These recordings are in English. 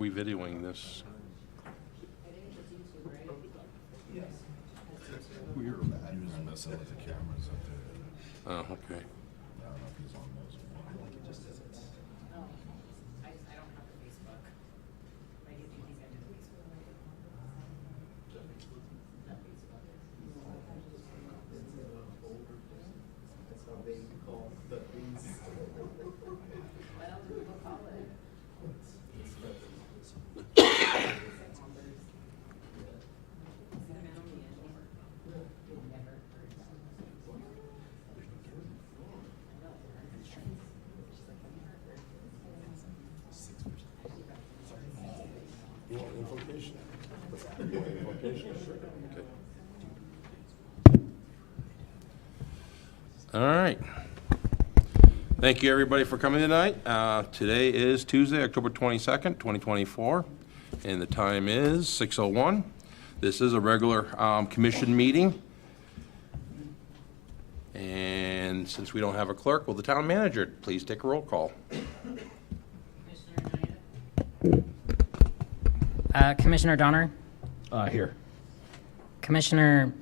We videoing this. He was messing with the cameras up there. Oh, okay. I don't know if he's on those or not. You want invocation? You want invocation? Sure. Okay. All right. Thank you, everybody, for coming tonight. Today is Tuesday, October 22nd, 2024, and the time is 6:01. This is a regular commission meeting. And since we don't have a clerk, will the town manager please take a roll call? Commissioner Donner, Here. Commissioner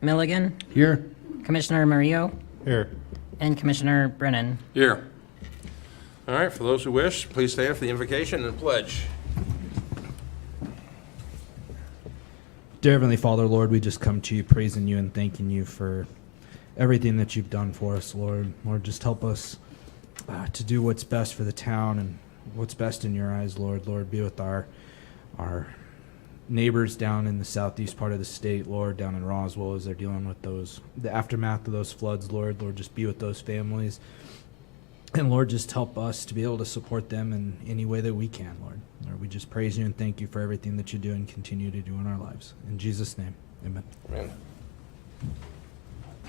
Milligan, Here. Commissioner Murillo, Here. and Commissioner Brennan. Here. All right, for those who wish, please stand for the invocation and pledge. Dear Heavenly Father, Lord, we just come to you praising you and thanking you for everything that you've done for us, Lord. Lord, just help us to do what's best for the town and what's best in your eyes, Lord. Lord, be with our neighbors down in the southeast part of the state, Lord, down in Roswell as they're dealing with the aftermath of those floods, Lord. Lord, just be with those families. And Lord, just help us to be able to support them in any way that we can, Lord. Lord, we just praise you and thank you for everything that you do and continue to do in our lives. In Jesus' name, amen. Amen.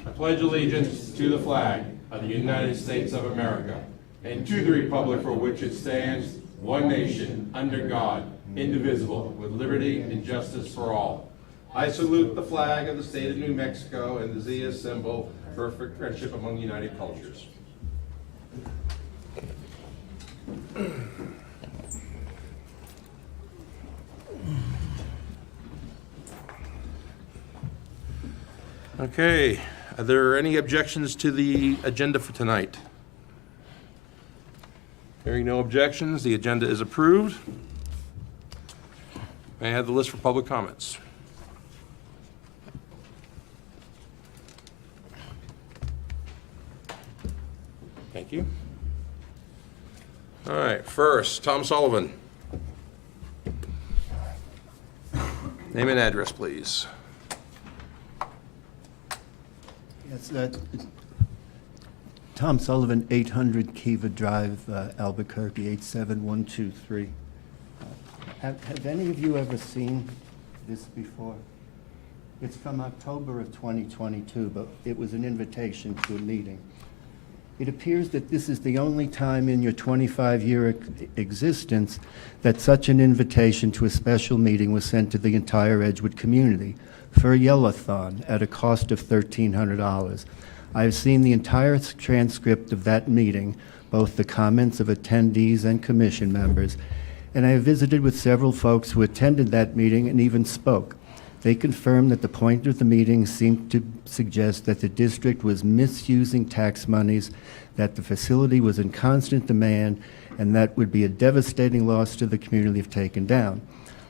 I pledge allegiance to the flag of the United States of America and to the republic for which it stands, one nation, under God, indivisible, with liberty and justice for all. I salute the flag of the state of New Mexico and the Zia symbol, perfect friendship among united cultures. Okay, are there any objections to the agenda for tonight? Hearing no objections, the agenda is approved. May I have the list for public comments? Thank you. All right, first, Tom Sullivan. Name and address, please. Yes, Tom Sullivan, 800 Kiva Drive, Albuquerque, 87123. Have any of you ever seen this before? It's from October of 2022, but it was an invitation to a meeting. It appears that this is the only time in your 25-year existence that such an invitation to a special meeting was sent to the entire Edgewood community for a Yellathon at a cost of $1,300. I have seen the entire transcript of that meeting, both the comments of attendees and commission members, and I have visited with several folks who attended that meeting and even spoke. They confirmed that the point of the meeting seemed to suggest that the district was misusing tax monies, that the facility was in constant demand, and that would be a devastating loss to the community if taken down.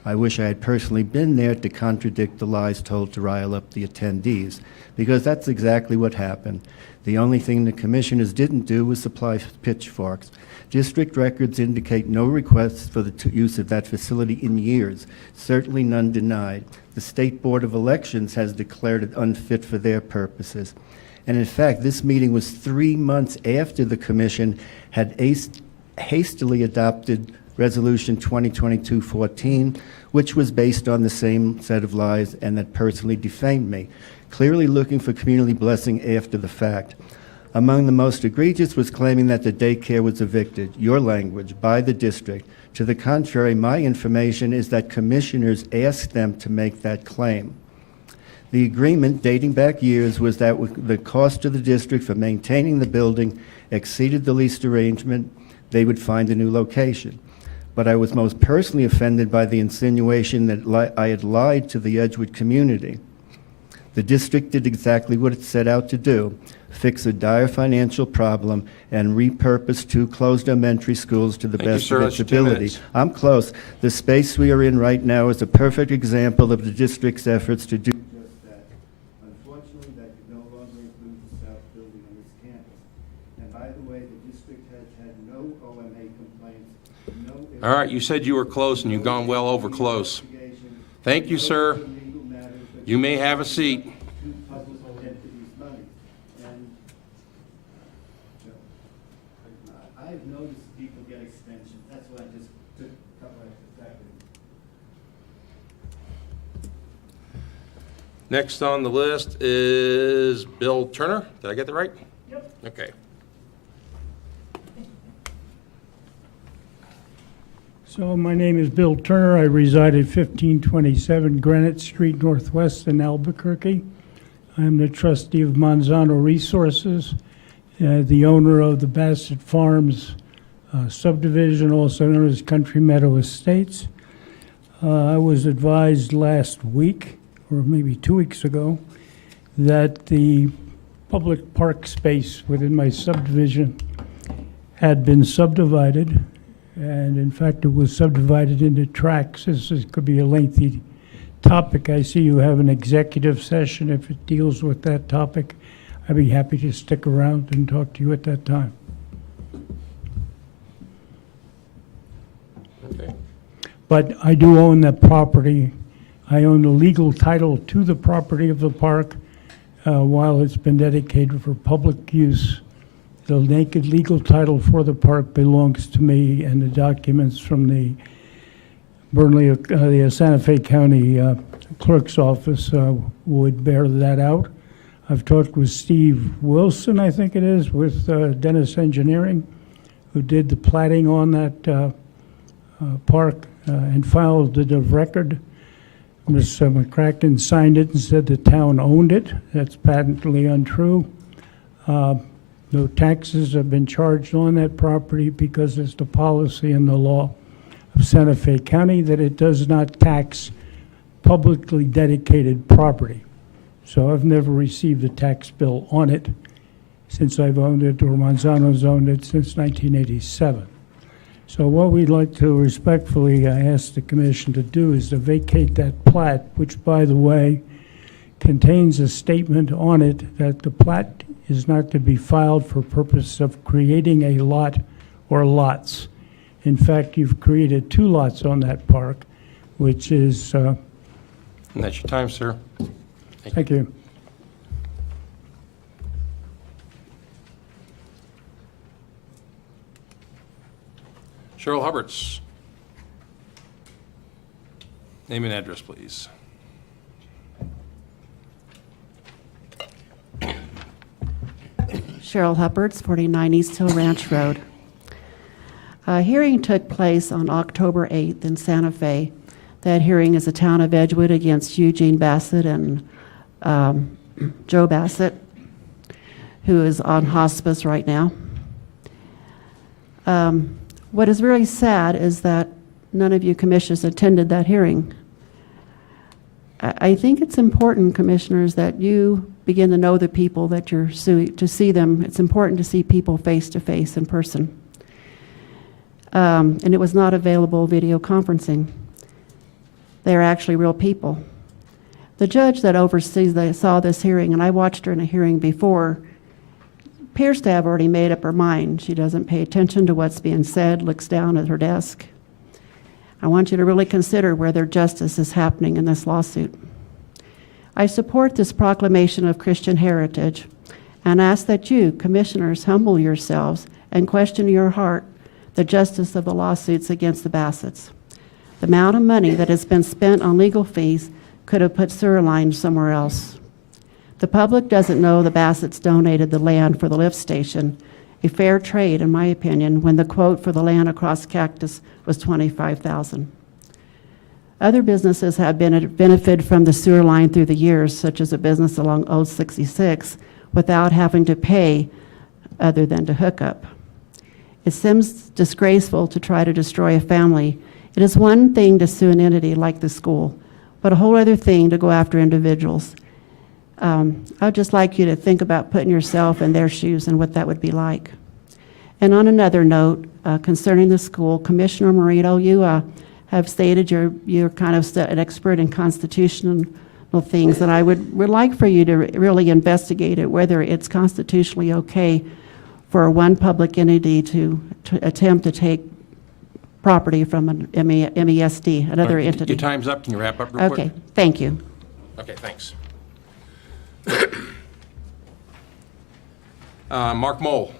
I wish I had personally been there to contradict the lies told to rile up the attendees, because that's exactly what happened. The only thing the commissioners didn't do was supply pitchforks. District records indicate no requests for the use of that facility in years, certainly none denied. The State Board of Elections has declared it unfit for their purposes. And in fact, this meeting was 3 months after the commission had hastily adopted Resolution 2022-14, which was based on the same set of lies and that personally defamed me, clearly looking for community blessing after the fact. Among the most egregious was claiming that the daycare was evicted, your language, by the district. To the contrary, my information is that commissioners asked them to make that claim. The agreement, dating back years, was that the cost to the district for maintaining the building exceeded the lease arrangement, they would find a new location. but I was most personally offended by the insinuation that I had lied to the Edgewood community. The district did exactly what it set out to do: fix a dire financial problem and repurpose 2 closed elementary schools to the Thank you, best sir. of That's its your 2 ability. minutes. I'm close. The space we are in right now is a perfect example of the district's efforts to do just that. Unfortunately, that could no longer include the south building on this campus. And by the way, the district has had no OMA complaints, no... All right, you said you were close, and you've gone well over close. Thank you, sir. You may have a seat. To public entities' money. And I've noticed people get extensions. That's why I just took a couple extra seconds. Next on the list is Bill Turner. Did I get that right? Yep. Okay. So my name is Bill Turner. I reside at 1527 Granite Street Northwest in Albuquerque. I'm the trustee of Manzano Resources, the owner of the Bassett Farms subdivision, also known as Country Meadow Estates. I was advised last week, or maybe 2 weeks ago, that the public park space within my subdivision had been subdivided. And in fact, it was subdivided into tracts. This could be a lengthy topic. I see you have an executive session. If it deals with that topic, I'd be happy to stick around and talk to you at that time. Okay. But I do own that property. I own the legal title to the property of the park while it's been dedicated for public use. The naked legal title for the park belongs to me, and the documents from the the Santa Fe County Clerk's Office would bear that out. I've talked with Steve Wilson, I think it is, with Dennis Engineering, who did the platting on that park and filed it of record. Ms. McCracken signed it and said the town owned it. That's patently untrue. No taxes have been charged on that property because it's the policy and the law of Santa Fe County that it does not tax publicly dedicated property. So I've never received a tax bill on it since I've owned it, or Manzano's owned it since 1987. So what we'd like to respectfully ask the commission to do is to vacate that plat, which, by the way, contains a statement on it that the plat is not to be filed for purpose of creating a lot or lots. In fact, you've created 2 lots on that park, which is, And that's your time, sir. thank you. Cheryl Hubbards. Name and address, please. Cheryl Hubbards, 49 East Hill Ranch Road. A hearing took place on October 8th in Santa Fe. That hearing is the town of Edgewood against Eugene Bassett and Joe Bassett, who is on hospice right now. What is really sad is that none of you commissioners attended that hearing. I think it's important, commissioners, that you begin to know the people that you're suing, to see them. It's important to see people face to face in person. And it was not available video conferencing. They're actually real people. The judge that oversees, that saw this hearing, and I watched her in a hearing before, appears to have already made up her mind. She doesn't pay attention to what's being said, looks down at her desk. I want you to really consider whether justice is happening in this lawsuit. I support this proclamation of Christian heritage and ask that you, commissioners, humble yourselves and question your heart the justice of the lawsuits against the Bassetts. The amount of money that has been spent on legal fees could have put sewer lines somewhere else. The public doesn't know the Bassetts donated the land for the lift station, a fair trade, in my opinion, when the quote for the land across Cactus was $25,000. Other businesses have benefited from the sewer line through the years, such as a business along Old 66, without having to pay other than to hook up. It seems disgraceful to try to destroy a family. It is one thing to sue an entity like the school, but a whole other thing to go after individuals. I'd just like you to think about putting yourself in their shoes and what that would be like. And on another note, concerning the school, Commissioner Morito, you have stated you're kind of an expert in constitutional things, and I would like for you to really investigate it, whether it's constitutionally okay for one public entity to attempt to take property from an MESD, another entity. Your time's up. Can you wrap up real quick? Okay, thank you. Okay, thanks. Mark Mole.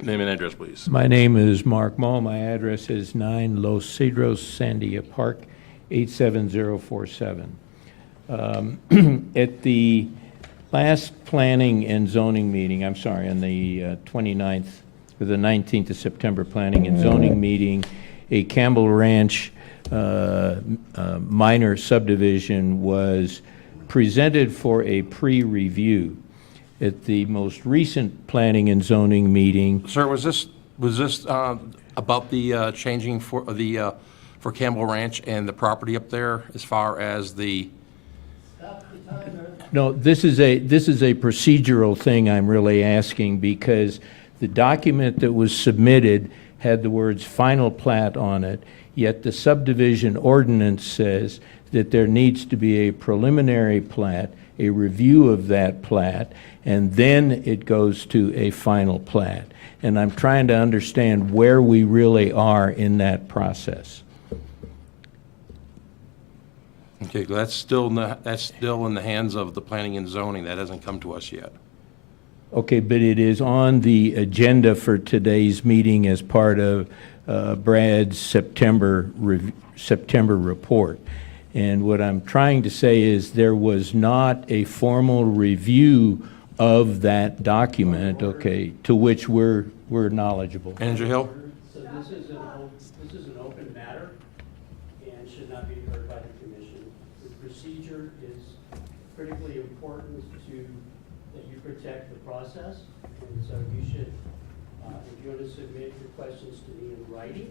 Name and address, please. My name is Mark Moe. My address is 9 Los Cedros, Sandia Park, 87047. At the last planning and zoning meeting, I'm sorry, on the 29th, or the 19th of September planning and zoning meeting, a Campbell Ranch minor subdivision was presented for a pre-review. At the most recent planning and zoning meeting, Sir, was this about the changing for Campbell Ranch and the property up there as far as the? no, this is a procedural thing I'm really asking, because the document that was submitted had the words final plat on it, yet the subdivision ordinance says that there needs to be a preliminary plat, a review of that plat, and then it goes to a final plat. And I'm trying to understand where we really are in that process. Okay, that's still in the hands of the planning and zoning. That hasn't come to us yet. Okay, but it is on the agenda for today's meeting as part of Brad's September report. And what I'm trying to say is there was not a formal review of that document, okay, to which we're knowledgeable. Manager Hill? So this is an open matter and should not be heard by the commission. The procedure is critically important that you protect the process, and so you should, if you want to submit your questions to me in writing,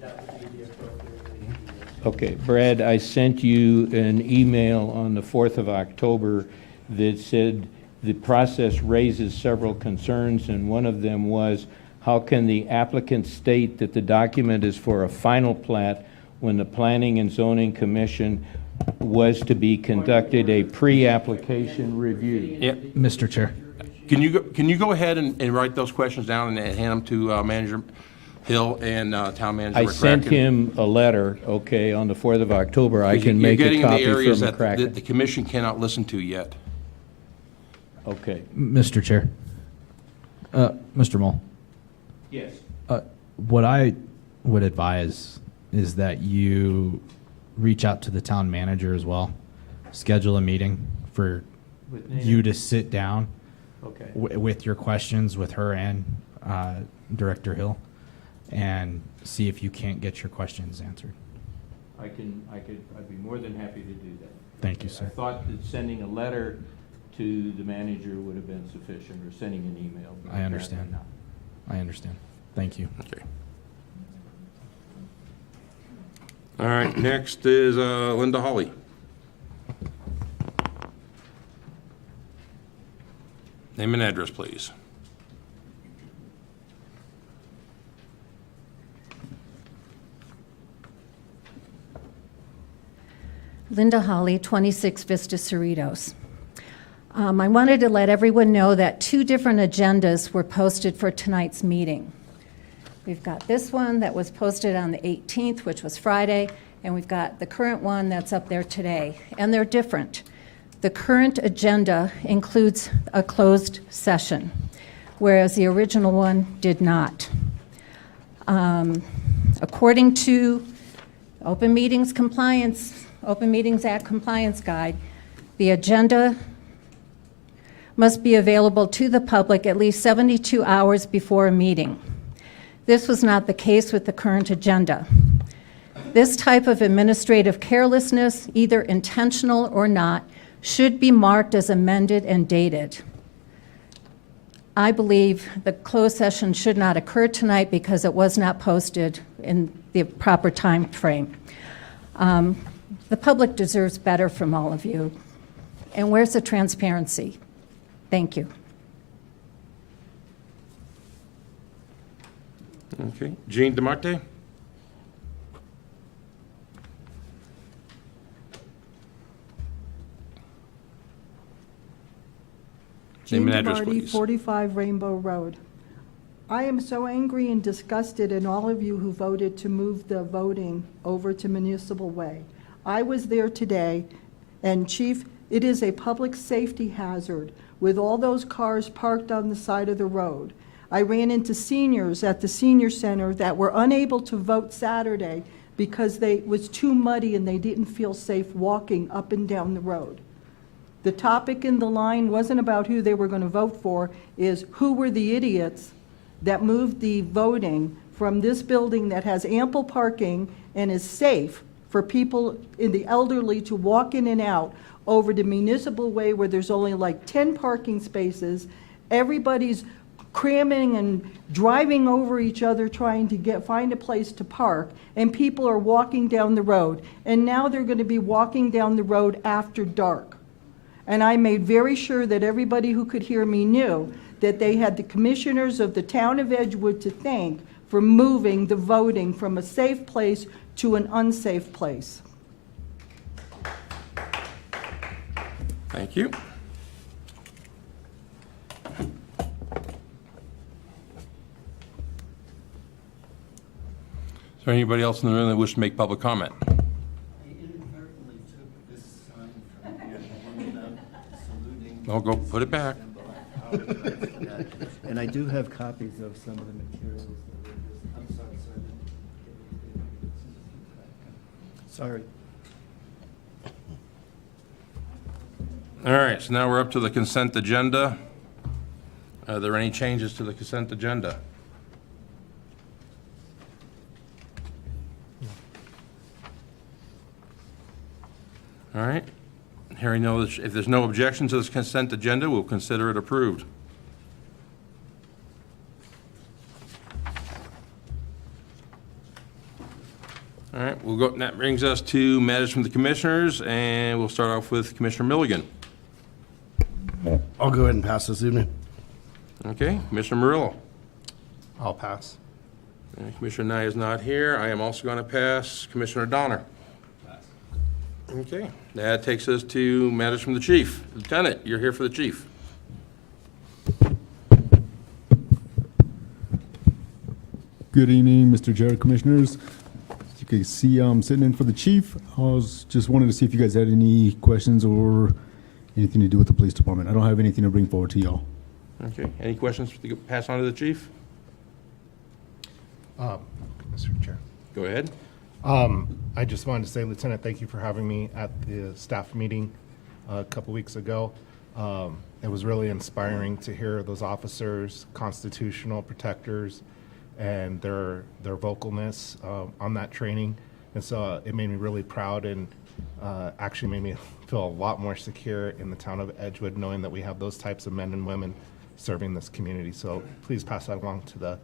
that would be the appropriate thing to do. Okay, Brad, I sent you an email on the 4th of October that said the process raises several concerns, and one of them was, how can the applicant state that the document is for a final plat when the Planning and Zoning Commission was to be conducted a pre-application review? Yeah. Mr. Chair. Can you go ahead and write those questions down and hand them to Manager Hill and Town Manager I McCracken? sent him a letter, okay, on the 4th of October. I can make a copy You're getting the areas from that McCracken. the commission cannot listen to yet. Okay. Mr. Chair. Mr. Mole. Yes. What I would advise is that you reach out to the town manager as well. Schedule a meeting for you to sit down Okay. with your questions with her and Director Hill, and see if you can't get your questions answered. I'd be more than happy to do that. Thank you, I sir. thought that sending a letter to the manager would have been sufficient, or sending an email. but I understand. apparently not. I understand. Thank you. Okay. All right, next is Linda Hawley. Name and address, please. Linda Hawley, 26 Vista Cerritos. I wanted to let everyone know that 2 different agendas were posted for tonight's meeting. We've got this one that was posted on the 18th, which was Friday, and we've got the current one that's up there today, and they're different. The current agenda includes a closed session, whereas the original one did not. According to Open Meetings Act Compliance Guide, the agenda must be available to the public at least 72 hours before a meeting. This was not the case with the current agenda. This type of administrative carelessness, either intentional or not, should be marked as amended and dated. I believe the closed session should not occur tonight because it was not posted in the proper time frame. The public deserves better from all of you. And where's the transparency? Thank you. Okay. Jean DeMarte? Name and address, Jean DeMarty, please. 45 Rainbow Road. I am so angry and disgusted in all of you who voted to move the voting over to Municipal Way. I was there today, and Chief, it is a public safety hazard with all those cars parked on the side of the road. I ran into seniors at the senior center that were unable to vote Saturday because it was too muddy and they didn't feel safe walking up and down the road. The topic in the line wasn't about who they were going to vote for, is who were the idiots that moved the voting from this building that has ample parking and is safe for people in the elderly to walk in and out over to Municipal Way where there's only like 10 parking spaces. Everybody's cramming and driving over each other trying to find a place to park, and people are walking down the road. And now they're going to be walking down the road after dark. And I made very sure that everybody who could hear me knew that they had the commissioners of the town of Edgewood to thank for moving the voting from a safe place to an unsafe place. Thank you. Is there anybody else in the room that wishes to make public comment? I inadvertently took this sign from here, the one about saluting. Oh, go put it back. And I do have copies of some of the materials that were just, I'm sorry, sir. Sorry. All right, so now we're up to the consent agenda. Are there any changes to the consent agenda? All right. Hearing no, if there's no objection to this consent agenda, we'll consider it approved. All right, we'll go, that brings us to matters from the commissioners, and we'll start off with Commissioner Milligan. I'll go ahead and pass this evening. Okay, Commissioner Murillo. I'll pass. And Commissioner Nye is not here. I am also going to pass. Commissioner Donner. Okay, that takes us to matters from the chief. Lieutenant, you're here for the chief. Good evening, Mr. Chair, Commissioners. As you can see, I'm sitting in for the chief. I was just wanted to see if you guys had any questions or anything to do with the police department. I don't have anything to bring forward to y'all. Okay, any questions to pass on to the chief? Mr. Chair. Go ahead. I just wanted to say, Lieutenant, thank you for having me at the staff meeting a couple weeks ago. It was really inspiring to hear those officers, constitutional protectors, and their vocalness on that training. And so it made me really proud and actually made me feel a lot more secure in the town of Edgewood, knowing that we have those types of men and women serving this community. So please pass that along to the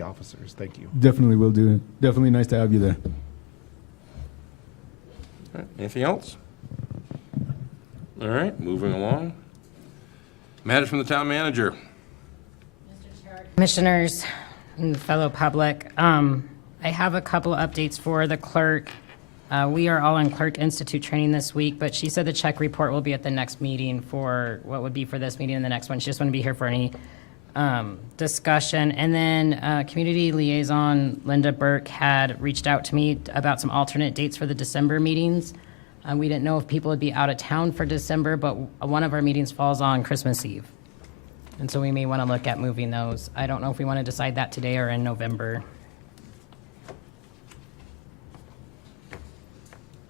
officers. Thank you. Definitely will do. Definitely nice to have you there. All right, anything else? All right, moving along. Matters from the town manager. Commissioners and fellow public, I have a couple of updates for the clerk. We are all in Clerk Institute training this week, but she said the check report will be at the next meeting for what would be for this meeting and the next one. She just want to be here for any discussion. And then Community Liaison Linda Burke had reached out to me about some alternate dates for the December meetings. We didn't know if people would be out of town for December, but one of our meetings falls on Christmas Eve. And so we may want to look at moving those. I don't know if we want to decide that today or in November.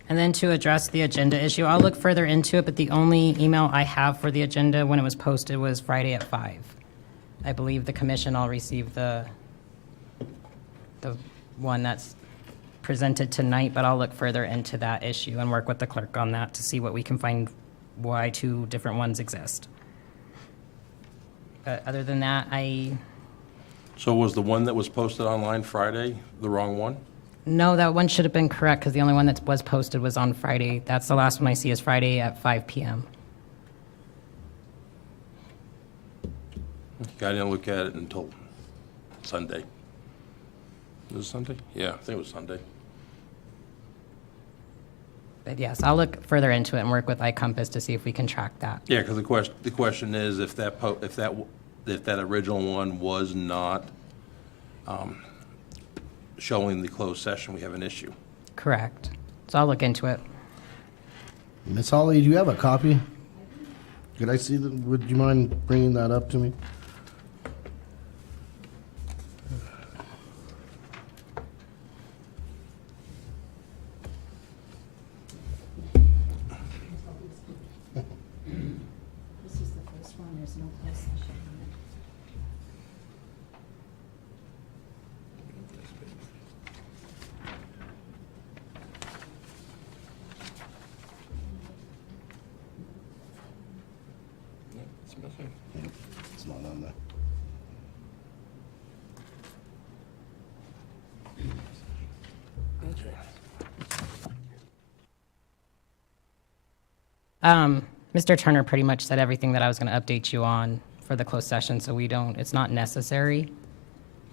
And then to address the agenda issue, I'll look further into it, but the only email I have for the agenda when it was posted was Friday at 5. I believe the commission all received the one that's presented tonight, but I'll look further into that issue and work with the clerk on that to see what we can find, why two different ones exist. But other than that, So was the one that was posted online Friday the wrong one? no, that one should have been correct because the only one that was posted was on Friday. That's the last one I see is Friday at 5 p.m. I didn't look at it until Sunday. Was it Sunday? Yeah, I think it was Sunday. But yes, I'll look further into it and work with iCompass to see if we can track that. Yeah, because the question is if that original one was not showing the closed session, we have an issue. Correct. So I'll look into it. Miss Holly, do you have a copy? Could I see them? Would you mind bringing that up to me? This is the first one, there's no closed session on it. It's missing. It's not on there. Mr. Turner pretty much said everything that I was going to update you on for the closed session, so it's not necessary.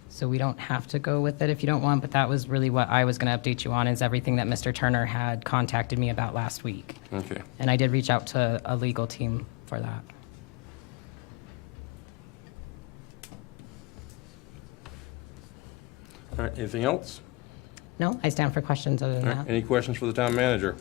So we don't have to go with it if you don't want, but that was really what I was going to update you on, is everything that Mr. Turner had contacted me about last week. Okay. And I did reach out to a legal team for that. All right, anything else? No, I stand for questions other than All right, that. any questions for the town manager?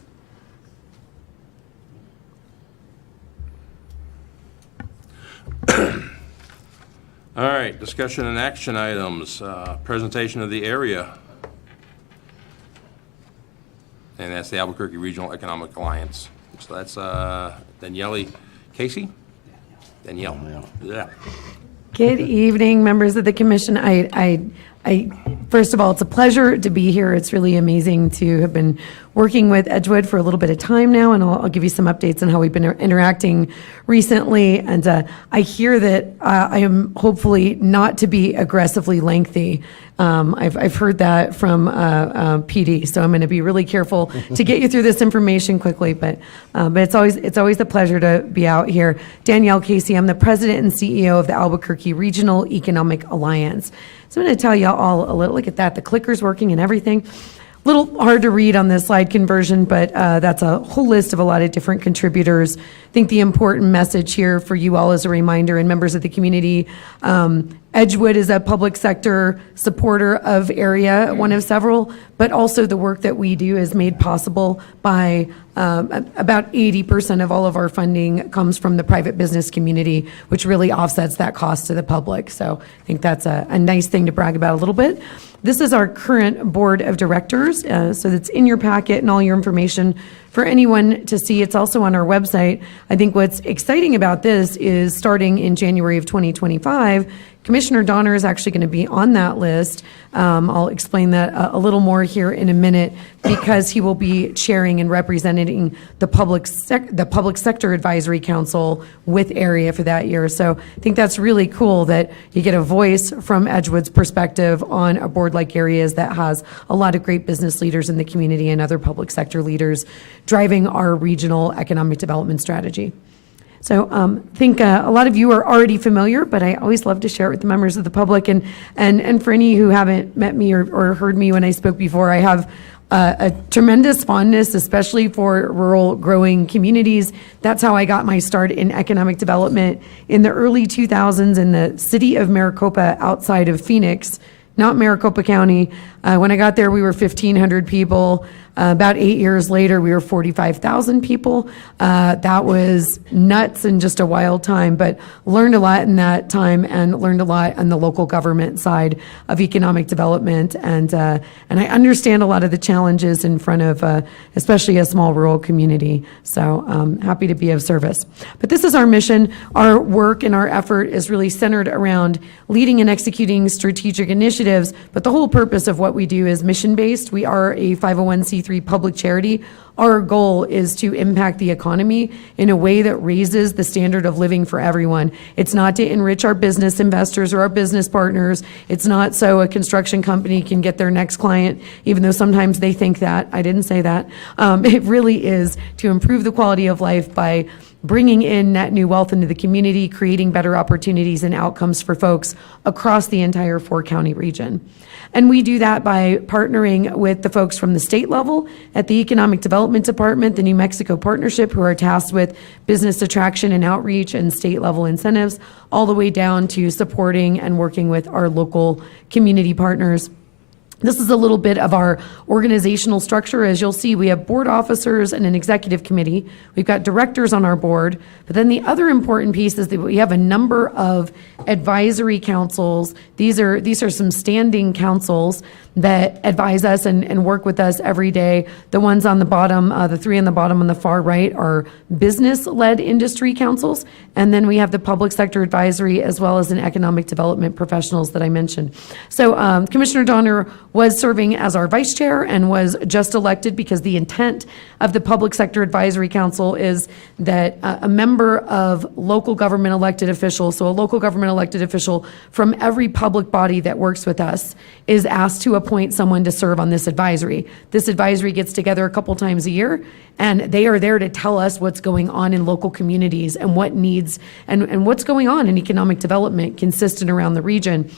All right, discussion and action items, presentation of the area. And that's the Albuquerque Regional Economic Alliance. So that's Danielle Casey? Danielle, yeah. Good evening, members of the commission. First of all, it's a pleasure to be here. It's really amazing to have been working with Edgewood for a little bit of time now, and I'll give you some updates on how we've been interacting recently. And I hear that I am hopefully not to be aggressively lengthy. I've heard that from PD, so I'm going to be really careful to get you through this information quickly. But it's always a pleasure to be out here. Danielle Casey, I'm the president and CEO of the Albuquerque Regional Economic Alliance. So I'm going to tell you all a little. Look at that, the clicker's working and everything. A little hard to read on this slide conversion, but that's a whole list of a lot of different contributors. I think the important message here for you all as a reminder and members of the community, Edgewood is a public sector supporter of area, one of several, but also the work that we do is made possible by about 80% of all of our funding comes from the private business community, which really offsets that cost to the public. So I think that's a nice thing to brag about a little bit. This is our current board of directors, so that's in your packet and all your information for anyone to see. It's also on our website. I think what's exciting about this is starting in January of 2025, Commissioner Donner is actually going to be on that list. I'll explain that a little more here in a minute, because he will be chairing and representing the Public Sector Advisory Council with area for that year. So I think that's really cool that you get a voice from Edgewood's perspective on a board like areas that has a lot of great business leaders in the community and other public sector leaders driving our regional economic development strategy. So I think a lot of you are already familiar, but I always love to share it with the members of the public. And for any who haven't met me or heard me when I spoke before, I have a tremendous fondness, especially for rural growing communities. That's how I got my start in economic development in the early 2000s in the city of Maricopa outside of Phoenix, not Maricopa County. When I got there, we were 1,500 people. About 8 years later, we were 45,000 people. That was nuts and just a wild time, but learned a lot in that time and learned a lot on the local government side of economic development. And I understand a lot of the challenges in front of especially a small rural community. So happy to be of service. But this is our mission. Our work and our effort is really centered around leading and executing strategic initiatives, but the whole purpose of what we do is mission-based. We are a 501c3 public charity. Our goal is to impact the economy in a way that raises the standard of living for everyone. It's not to enrich our business investors or our business partners. It's not so a construction company can get their next client, even though sometimes they think that. I didn't say that. It really is to improve the quality of life by bringing in net new wealth into the community, creating better opportunities and outcomes for folks across the entire four-county region. And we do that by partnering with the folks from the state level at the Economic Development Department, the New Mexico Partnership, who are tasked with business attraction and outreach and state level incentives, all the way down to supporting and working with our local community partners. This is a little bit of our organizational structure. As you'll see, we have board officers and an executive committee. We've got directors on our board. But then the other important piece is that we have a number of advisory councils. These are some standing councils that advise us and work with us every day. The ones on the bottom, the three on the bottom on the far right, are business-led industry councils. And then we have the public sector advisory as well as an economic development professionals that I mentioned. So Commissioner Donner was serving as our vice chair and was just elected because the intent of the Public Sector Advisory Council is that a member of local government elected officials, so a local government elected official from every public body that works with us, is asked to appoint someone to serve on this advisory. This advisory gets together a couple times a year, and they are there to tell us what's going on in local communities and what needs and what's going on in economic development consistent around the region.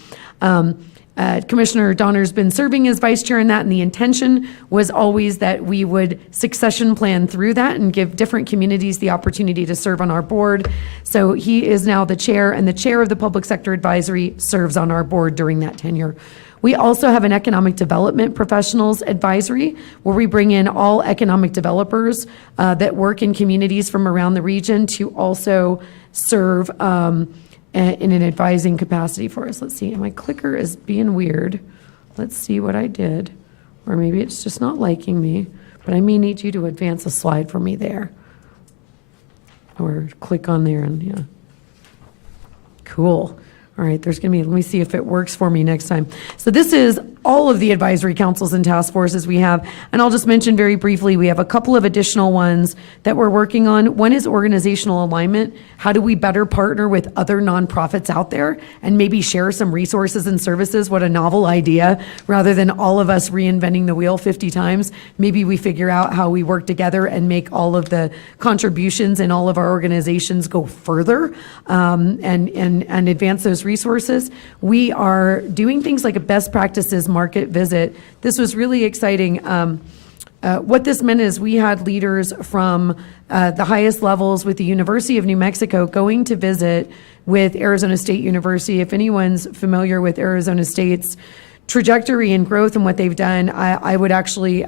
Commissioner Donner's been serving as vice chair in that, and the intention was always that we would succession plan through that and give different communities the opportunity to serve on our board. So he is now the chair, and the chair of the Public Sector Advisory serves on our board during that tenure. We also have an economic development professionals advisory where we bring in all economic developers that work in communities from around the region to also serve in an advising capacity for us. Let's see, my clicker is being weird. Let's see what I did. Or maybe it's just not liking me, but I may need you to advance a slide for me there. Or click on there and yeah. Cool. All right, there's going to be, let me see if it works for me next time. So this is all of the advisory councils and task forces we have. And I'll just mention very briefly, we have a couple of additional ones that we're working on. One is organizational alignment. How do we better partner with other nonprofits out there and maybe share some resources and services? What a novel idea. Rather than all of us reinventing the wheel 50 times, maybe we figure out how we work together and make all of the contributions in all of our organizations go further and advance those resources. We are doing things like a best practices market visit. This was really exciting. What this meant is we had leaders from the highest levels with the University of New Mexico going to visit with Arizona State University. If anyone's familiar with Arizona State's trajectory and growth and what they've done, I would actually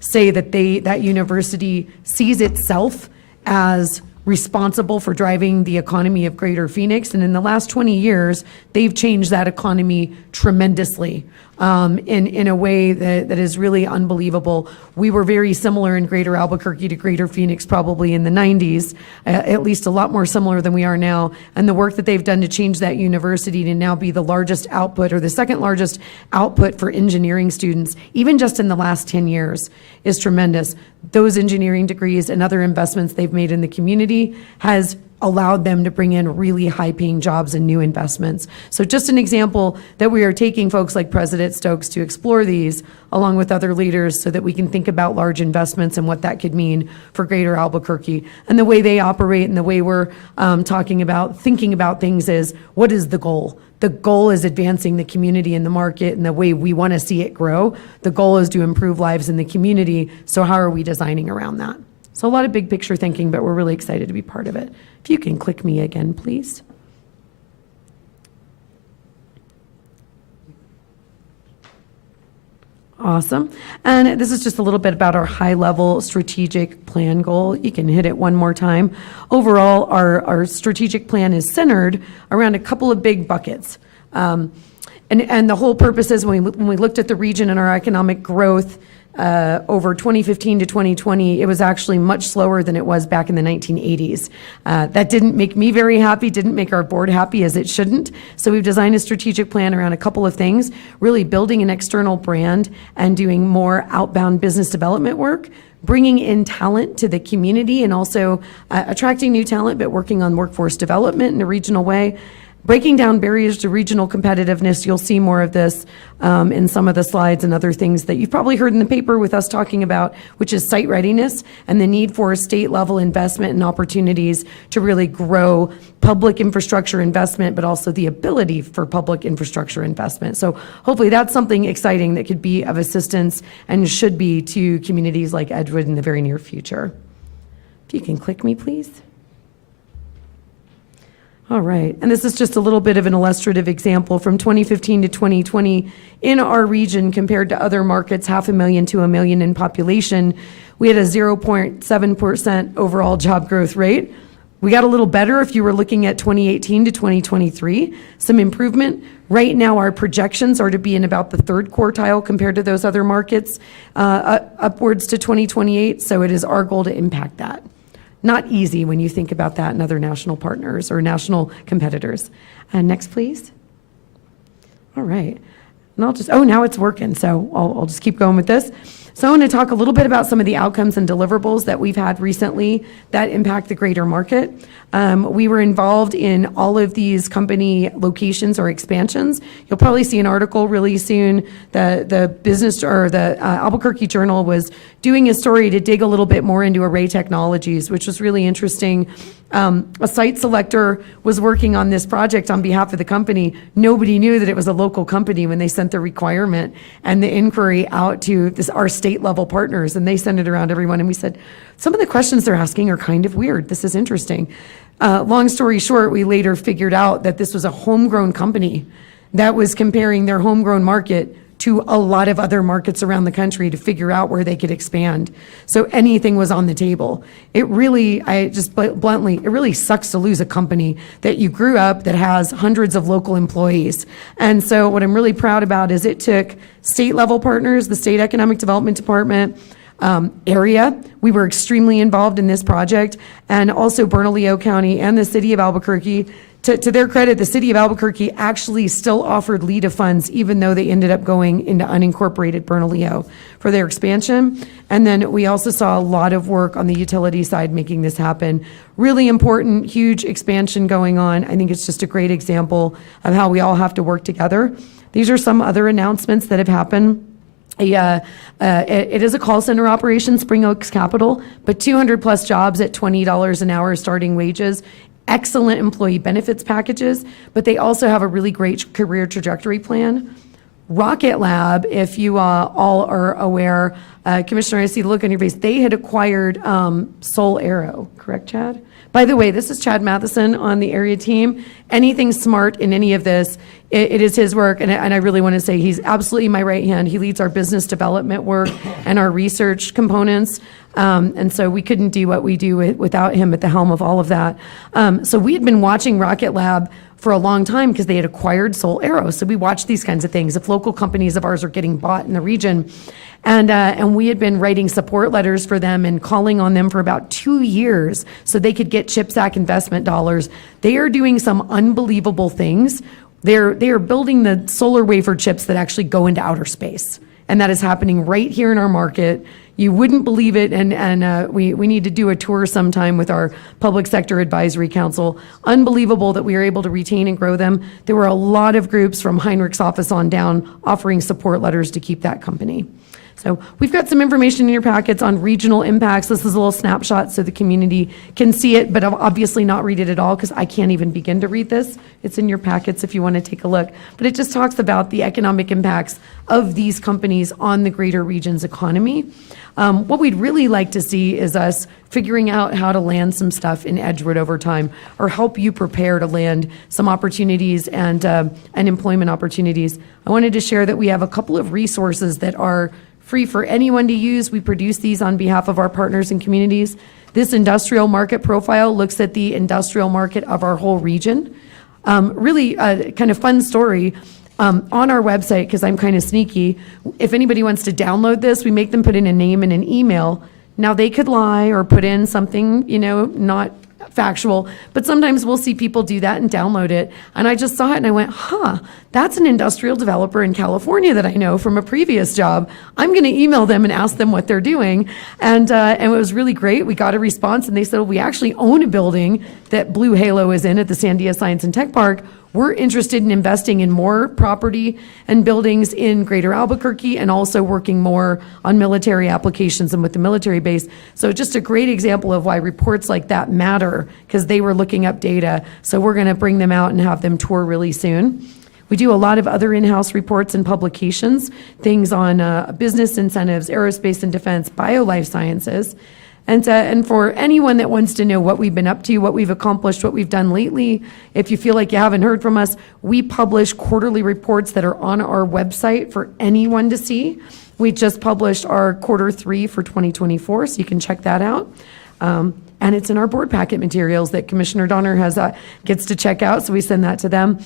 say that that university sees itself as responsible for driving the economy of Greater Phoenix. And in the last 20 years, they've changed that economy tremendously in a way that is really unbelievable. We were very similar in Greater Albuquerque to Greater Phoenix probably in the 90s, at least a lot more similar than we are now. And the work that they've done to change that university to now be the largest output or the second largest output for engineering students, even just in the last 10 years, is tremendous. Those engineering degrees and other investments they've made in the community has allowed them to bring in really high-paying jobs and new investments. So just an example that we are taking folks like President Stokes to explore these along with other leaders so that we can think about large investments and what that could mean for Greater Albuquerque. And the way they operate and the way we're thinking about things is, what is the goal? The goal is advancing the community and the market and the way we want to see it grow. The goal is to improve lives in the community. So how are we designing around that? So a lot of big picture thinking, but we're really excited to be part of it. If you can click me again, please. Awesome. And this is just a little bit about our high-level strategic plan goal. You can hit it one more time. Overall, our strategic plan is centered around a couple of big buckets. And the whole purpose is when we looked at the region and our economic growth over 2015 to 2020, it was actually much slower than it was back in the 1980s. That didn't make me very happy, didn't make our board happy, as it shouldn't. So we've designed a strategic plan around a couple of things, really building an external brand and doing more outbound business development work, bringing in talent to the community and also attracting new talent, but working on workforce development in a regional way. Breaking down barriers to regional competitiveness, you'll see more of this in some of the slides and other things that you've probably heard in the paper with us talking about, which is site readiness and the need for state level investment and opportunities to really grow public infrastructure investment, but also the ability for public infrastructure investment. So hopefully that's something exciting that could be of assistance and should be to communities like Edgewood in the very near future. If you can click me, please. All right, and this is just a little bit of an illustrative example from 2015 to 2020 in our region compared to other markets, 500,000 to 1 million in population. We had a 0.7% overall job growth rate. We got a little better if you were looking at 2018 to 2023, some improvement. Right now, our projections are to be in about the third quartile compared to those other markets, upwards to 2028, so it is our goal to impact that. Not easy when you think about that and other national partners or national competitors. Next, please. All right. And I'll just, now it's working, so I'll just keep going with this. So I want to talk a little bit about some of the outcomes and deliverables that we've had recently that impact the greater market. We were involved in all of these company locations or expansions. You'll probably see an article really soon. The business or the Albuquerque Journal was doing a story to dig a little bit more into Array Technologies, which was really interesting. A site selector was working on this project on behalf of the company. Nobody knew that it was a local company when they sent the requirement and the inquiry out to our state level partners, and they sent it around everyone. And we said, some of the questions they're asking are kind of weird. This is interesting. Long story short, we later figured out that this was a homegrown company that was comparing their homegrown market to a lot of other markets around the country to figure out where they could expand. So anything was on the table. It really, I just bluntly, it really sucks to lose a company that you grew up that has hundreds of local employees. And so what I'm really proud about is it took state level partners, the State Economic Development Department, area. We were extremely involved in this project, and also Bernalillo County and the city of Albuquerque. To their credit, the city of Albuquerque actually still offered LEDA funds, even though they ended up going into unincorporated Bernalillo for their expansion. And then we also saw a lot of work on the utility side making this happen. Really important, huge expansion going on. I think it's just a great example of how we all have to work together. These are some other announcements that have happened. It is a call center operation, Spring Oaks Capital, but 200 plus jobs at $20 an hour starting wages. Excellent employee benefits packages, but they also have a really great career trajectory plan. Rocket Lab, if you all are aware, Commissioner, I see the look on your face, they had acquired Sol Aero, correct, Chad? By the way, this is Chad Matheson on the area team. Anything smart in any of this, it is his work, and I really want to say he's absolutely my right hand. He leads our business development work and our research components. And so we couldn't do what we do without him at the helm of all of that. So we had been watching Rocket Lab for a long time because they had acquired Sol Aero. So we watched these kinds of things. If local companies of ours are getting bought in the region, and we had been writing support letters for them and calling on them for about 2 years so they could get CHIPS Act investment dollars. They are doing some unbelievable things. They are building the solar wafer chips that actually go into outer space. And that is happening right here in our market. You wouldn't believe it, and we need to do a tour sometime with our Public Sector Advisory Council. Unbelievable that we are able to retain and grow them. There were a lot of groups from Heinrich's office on down offering support letters to keep that company. So we've got some information in your packets on regional impacts. This is a little snapshot so the community can see it, but I'll obviously not read it at all because I can't even begin to read this. It's in your packets if you want to take a look. But it just talks about the economic impacts of these companies on the greater region's economy. What we'd really like to see is us figuring out how to land some stuff in Edgewood over time, or help you prepare to land some opportunities and employment opportunities. I wanted to share that we have a couple of resources that are free for anyone to use. We produce these on behalf of our partners and communities. This industrial market profile looks at the industrial market of our whole region. Really a kind of fun story. On our website, because I'm kind of sneaky, if anybody wants to download this, we make them put in a name and an email. Now they could lie or put in something, not factual, but sometimes we'll see people do that and download it. And I just saw it and I went, that's an industrial developer in California that I know from a previous job. I'm going to email them and ask them what they're doing. And it was really great. We got a response and they said, well, we actually own a building that Blue Halo is in at the Sandia Science and Tech Park. We're interested in investing in more property and buildings in Greater Albuquerque and also working more on military applications and with the military base. So just a great example of why reports like that matter, because they were looking up data. So we're going to bring them out and have them tour really soon. We do a lot of other in-house reports and publications, things on business incentives, aerospace and defense, bio-life sciences. And for anyone that wants to know what we've been up to, what we've accomplished, what we've done lately, if you feel like you haven't heard from us, we publish quarterly reports that are on our website for anyone to see. We just published our Q3 for 2024, so you can check that out. And it's in our board packet materials that Commissioner Donner gets to check out, so we send that to them.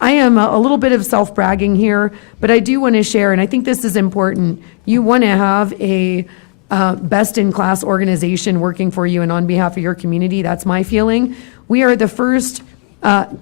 I am a little bit of self-bragging here, but I do want to share, and I think this is important. You want to have a best-in-class organization working for you and on behalf of your community. That's my feeling. We are the first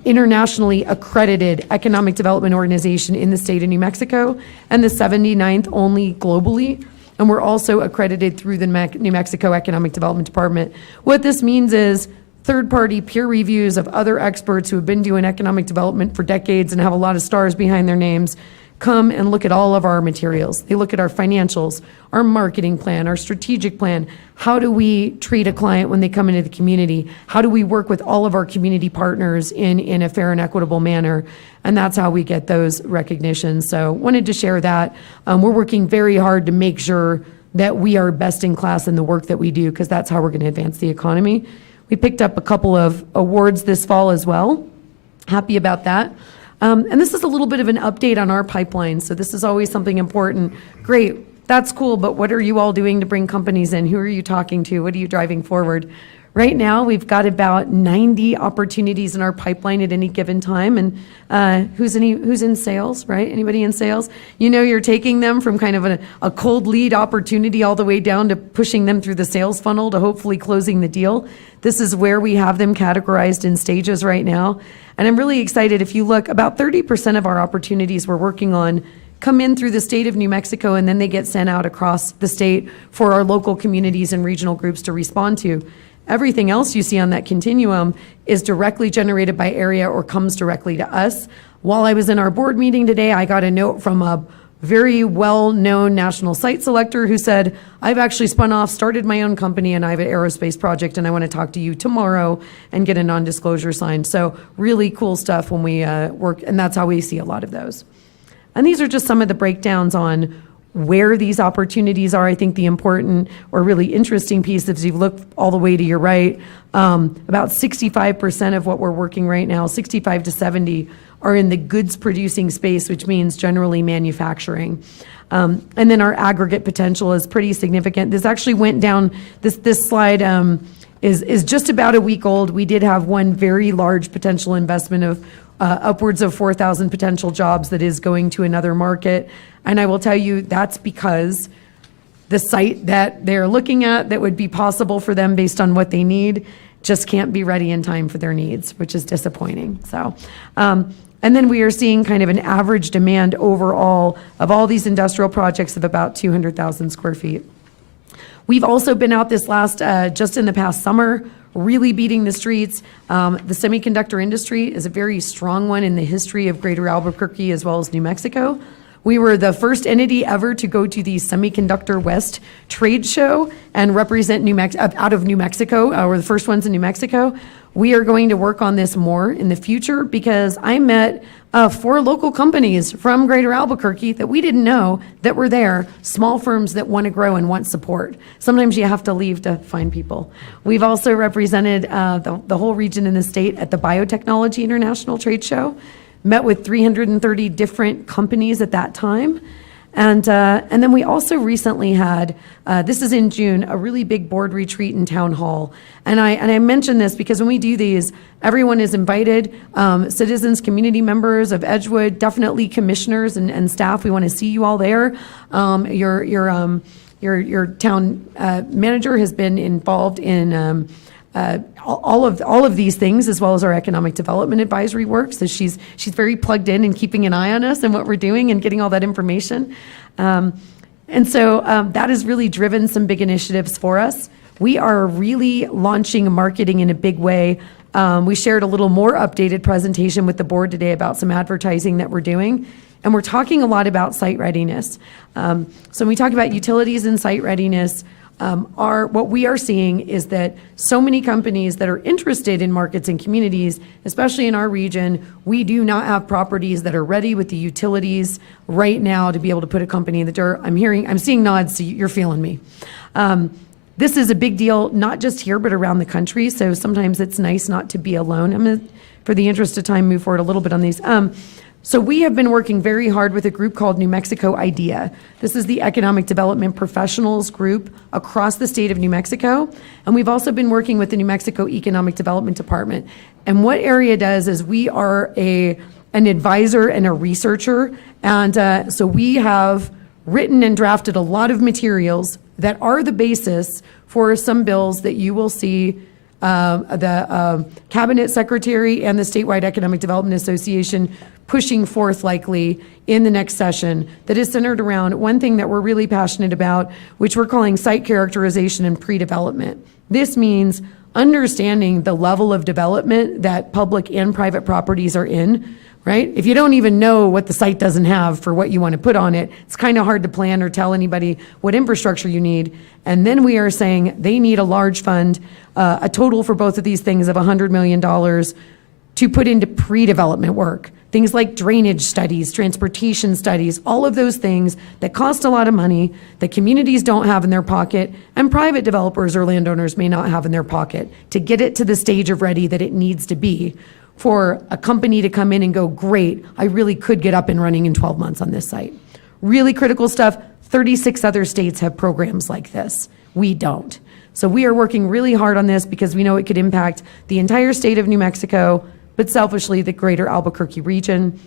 internationally accredited economic development organization in the state of New Mexico and the 79th only globally. And we're also accredited through the New Mexico Economic Development Department. What this means is third-party peer reviews of other experts who have been doing economic development for decades and have a lot of stars behind their names come and look at all of our materials. They look at our financials, our marketing plan, our strategic plan. How do we treat a client when they come into the community? How do we work with all of our community partners in a fair and equitable manner? And that's how we get those recognitions. So wanted to share that. We're working very hard to make sure that we are best in class in the work that we do, because that's how we're going to advance the economy. We picked up a couple of awards this fall as well. Happy about that. And this is a little bit of an update on our pipeline. So this is always something important. Great, that's cool, but what are you all doing to bring companies in? Who are you talking to? What are you driving forward? Right now, we've got about 90 opportunities in our pipeline at any given time. And who's in sales, right? Anybody in sales? You know, you're taking them from kind of a cold lead opportunity all the way down to pushing them through the sales funnel to hopefully closing the deal. This is where we have them categorized in stages right now. And I'm really excited. If you look, about 30% of our opportunities we're working on come in through the state of New Mexico, and then they get sent out across the state for our local communities and regional groups to respond to. Everything else you see on that continuum is directly generated by area or comes directly to us. While I was in our board meeting today, I got a note from a very well-known national site selector who said, I've actually spun off, started my own company, and I have an aerospace project, and I want to talk to you tomorrow and get a non-disclosure signed. So really cool stuff when we work, and that's how we see a lot of those. And these are just some of the breakdowns on where these opportunities are. I think the important or really interesting piece, if you look all the way to your right, about 65% of what we're working right now, 65 to 70, are in the goods producing space, which means generally manufacturing. And then our aggregate potential is pretty significant. This actually went down, this slide is just about a week old. We did have one very large potential investment of upwards of 4,000 potential jobs that is going to another market. And I will tell you, that's because the site that they're looking at that would be possible for them based on what they need just can't be ready in time for their needs, which is disappointing. So, and then we are seeing kind of an average demand overall of all these industrial projects of about 200,000 square feet. We've also been out this last, just in the past summer, really beating the streets. The semiconductor industry is a very strong one in the history of Greater Albuquerque as well as New Mexico. We were the first entity ever to go to the Semiconductor West trade show and represent out of New Mexico. We're the first ones in New Mexico. We are going to work on this more in the future because I met 4 local companies from Greater Albuquerque that we didn't know that were there, small firms that want to grow and want support. Sometimes you have to leave to find people. We've also represented the whole region in the state at the Biotechnology International Trade Show, met with 330 different companies at that time. And then we also recently had, this is in June, a really big board retreat in Town Hall. And I mention this because when we do these, everyone is invited, citizens, community members of Edgewood, definitely commissioners and staff. We want to see you all there. Your town manager has been involved in all of these things, as well as our economic development advisory work. So she's very plugged in and keeping an eye on us and what we're doing and getting all that information. And so that has really driven some big initiatives for us. We are really launching marketing in a big way. We shared a little more updated presentation with the board today about some advertising that we're doing. And we're talking a lot about site readiness. So when we talk about utilities and site readiness, what we are seeing is that so many companies that are interested in markets and communities, especially in our region, we do not have properties that are ready with the utilities right now to be able to put a company in the dirt. I'm seeing nods, so you're feeling me. This is a big deal, not just here, but around the country. So sometimes it's nice not to be alone. I'm going to, for the interest of time, move forward a little bit on these. So we have been working very hard with a group called New Mexico IDEA. This is the economic development professionals group across the state of New Mexico. And we've also been working with the New Mexico Economic Development Department. And what AREA does is we are an advisor and a researcher. And so we have written and drafted a lot of materials that are the basis for some bills that you will see the Cabinet Secretary and the Statewide Economic Development Association pushing forth likely in the next session, that is centered around one thing that we're really passionate about, which we're calling site characterization and pre-development. This means understanding the level of development that public and private properties are in, right? If you don't even know what the site doesn't have for what you want to put on it, it's kind of hard to plan or tell anybody what infrastructure you need. And then we are saying they need a large fund, a total for both of these things of $100 million to put into pre-development work. Things like drainage studies, transportation studies, all of those things that cost a lot of money that communities don't have in their pocket and private developers or landowners may not have in their pocket to get it to the stage of ready that it needs to be for a company to come in and go, great, I really could get up and running in 12 months on this site. Really critical stuff. 36 other states have programs like this. We don't. So we are working really hard on this because we know it could impact the entire state of New Mexico, but selfishly the greater Albuquerque region.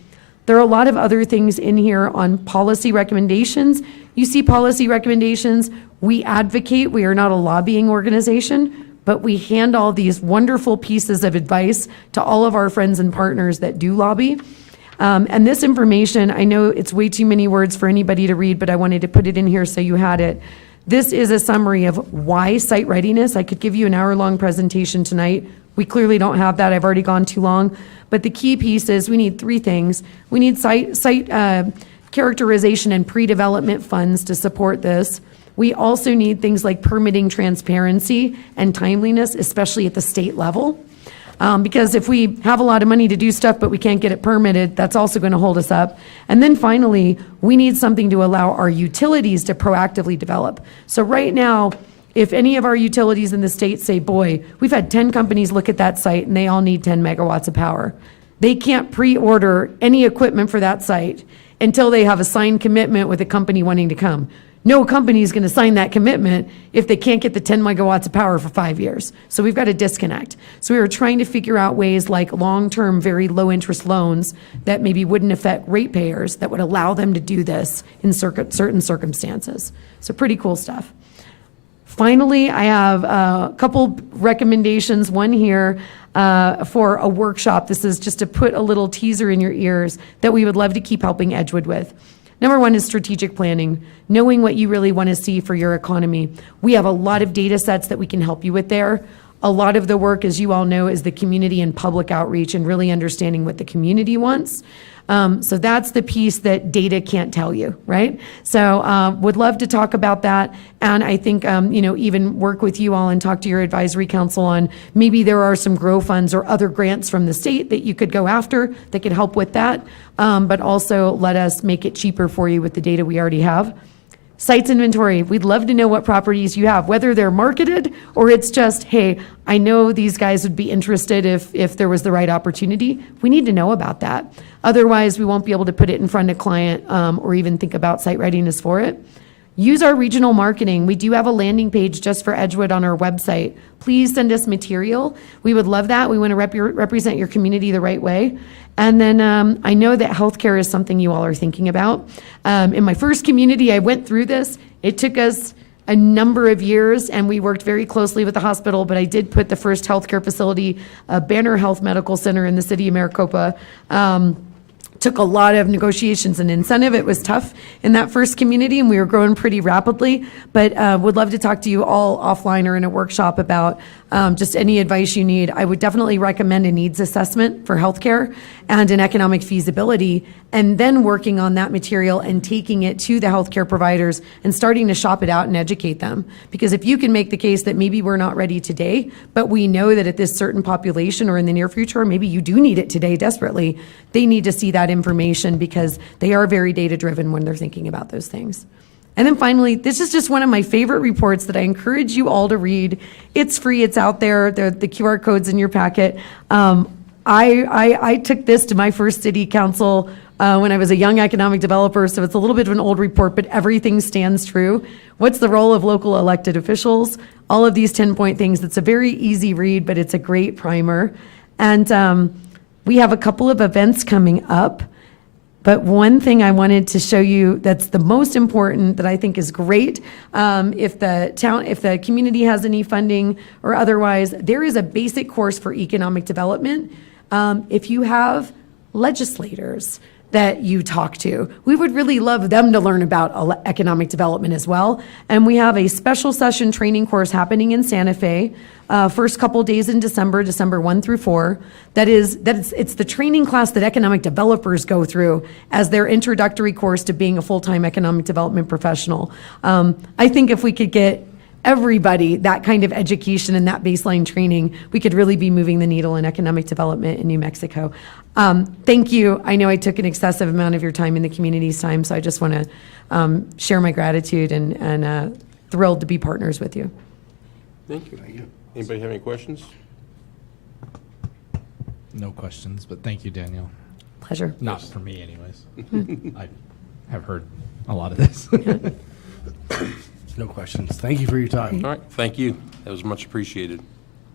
There are a lot of other things in here on policy recommendations. You see policy recommendations. We advocate. We are not a lobbying organization, but we hand all these wonderful pieces of advice to all of our friends and partners that do lobby. And this information, I know it's way too many words for anybody to read, but I wanted to put it in here so you had it. This is a summary of why site readiness. I could give you an hour-long presentation tonight. We clearly don't have that. I've already gone too long. But the key piece is we need three things. We need site characterization and pre-development funds to support this. We also need things like permitting transparency and timeliness, especially at the state level. Because if we have a lot of money to do stuff, but we can't get it permitted, that's also going to hold us up. And then finally, we need something to allow our utilities to proactively develop. So right now, if any of our utilities in the state say, boy, we've had 10 companies look at that site and they all need 10 megawatts of power, they can't pre-order any equipment for that site until they have a signed commitment with a company wanting to come. No company is going to sign that commitment if they can't get the 10 megawatts of power for 5 years. So we've got a disconnect. So we were trying to figure out ways like long-term, very low-interest loans that maybe wouldn't affect ratepayers that would allow them to do this in certain circumstances. So pretty cool stuff. Finally, I have a couple recommendations. One here for a workshop. This is just to put a little teaser in your ears that we would love to keep helping Edgewood with. Number one is strategic planning, knowing what you really want to see for your economy. We have a lot of data sets that we can help you with there. A lot of the work, as you all know, is the community and public outreach and really understanding what the community wants. So that's the piece that data can't tell you, right? So would love to talk about that. And I think, even work with you all and talk to your advisory council on maybe there are some GROW funds or other grants from the state that you could go after that could help with that. But also let us make it cheaper for you with the data we already have. Sites inventory, we'd love to know what properties you have, whether they're marketed or it's just, hey, I know these guys would be interested if there was the right opportunity. We need to know about that. Otherwise, we won't be able to put it in front of client or even think about site readiness for it. Use our regional marketing. We do have a landing page just for Edgewood on our website. Please send us material. We would love that. We want to represent your community the right way. And then I know that healthcare is something you all are thinking about. In my first community, I went through this. It took us a number of years, and we worked very closely with the hospital, but I did put the first healthcare facility, Banner Health Medical Center in the city of Maricopa. Took a lot of negotiations and incentive. It was tough in that first community, and we were growing pretty rapidly, but would love to talk to you all offline or in a workshop about just any advice you need. I would definitely recommend a needs assessment for healthcare and an economic feasibility, and then working on that material and taking it to the healthcare providers and starting to shop it out and educate them. Because if you can make the case that maybe we're not ready today, but we know that at this certain population or in the near future, or maybe you do need it today desperately, they need to see that information because they are very data-driven when they're thinking about those things. And then finally, this is just one of my favorite reports that I encourage you all to read. It's free, it's out there, the QR code's in your packet. I took this to my first city council when I was a young economic developer, so it's a little bit of an old report, but everything stands true. What's the role of local elected officials? All of these 10-point things. It's a very easy read, but it's a great primer. And we have a couple of events coming up. But one thing I wanted to show you that's the most important that I think is great, if the community has any funding or otherwise, there is a basic course for economic development. If you have legislators that you talk to, we would really love them to learn about economic development as well. And we have a special session training course happening in Santa Fe, first couple days in December 1 through 4. It's the training class that economic developers go through as their introductory course to being a full-time economic development professional. I think if we could get everybody that kind of education and that baseline training, we could really be moving the needle in economic development in New Mexico. Thank you. I know I took an excessive amount of your time in the community's time, so I just want to share my gratitude and thrilled to be partners with you. Thank you. Anybody have any questions? No questions, but thank you, Danielle. Pleasure. Not for me, anyways. I have heard a lot of this. No questions. Thank you for your time. All right, thank you. That was much appreciated.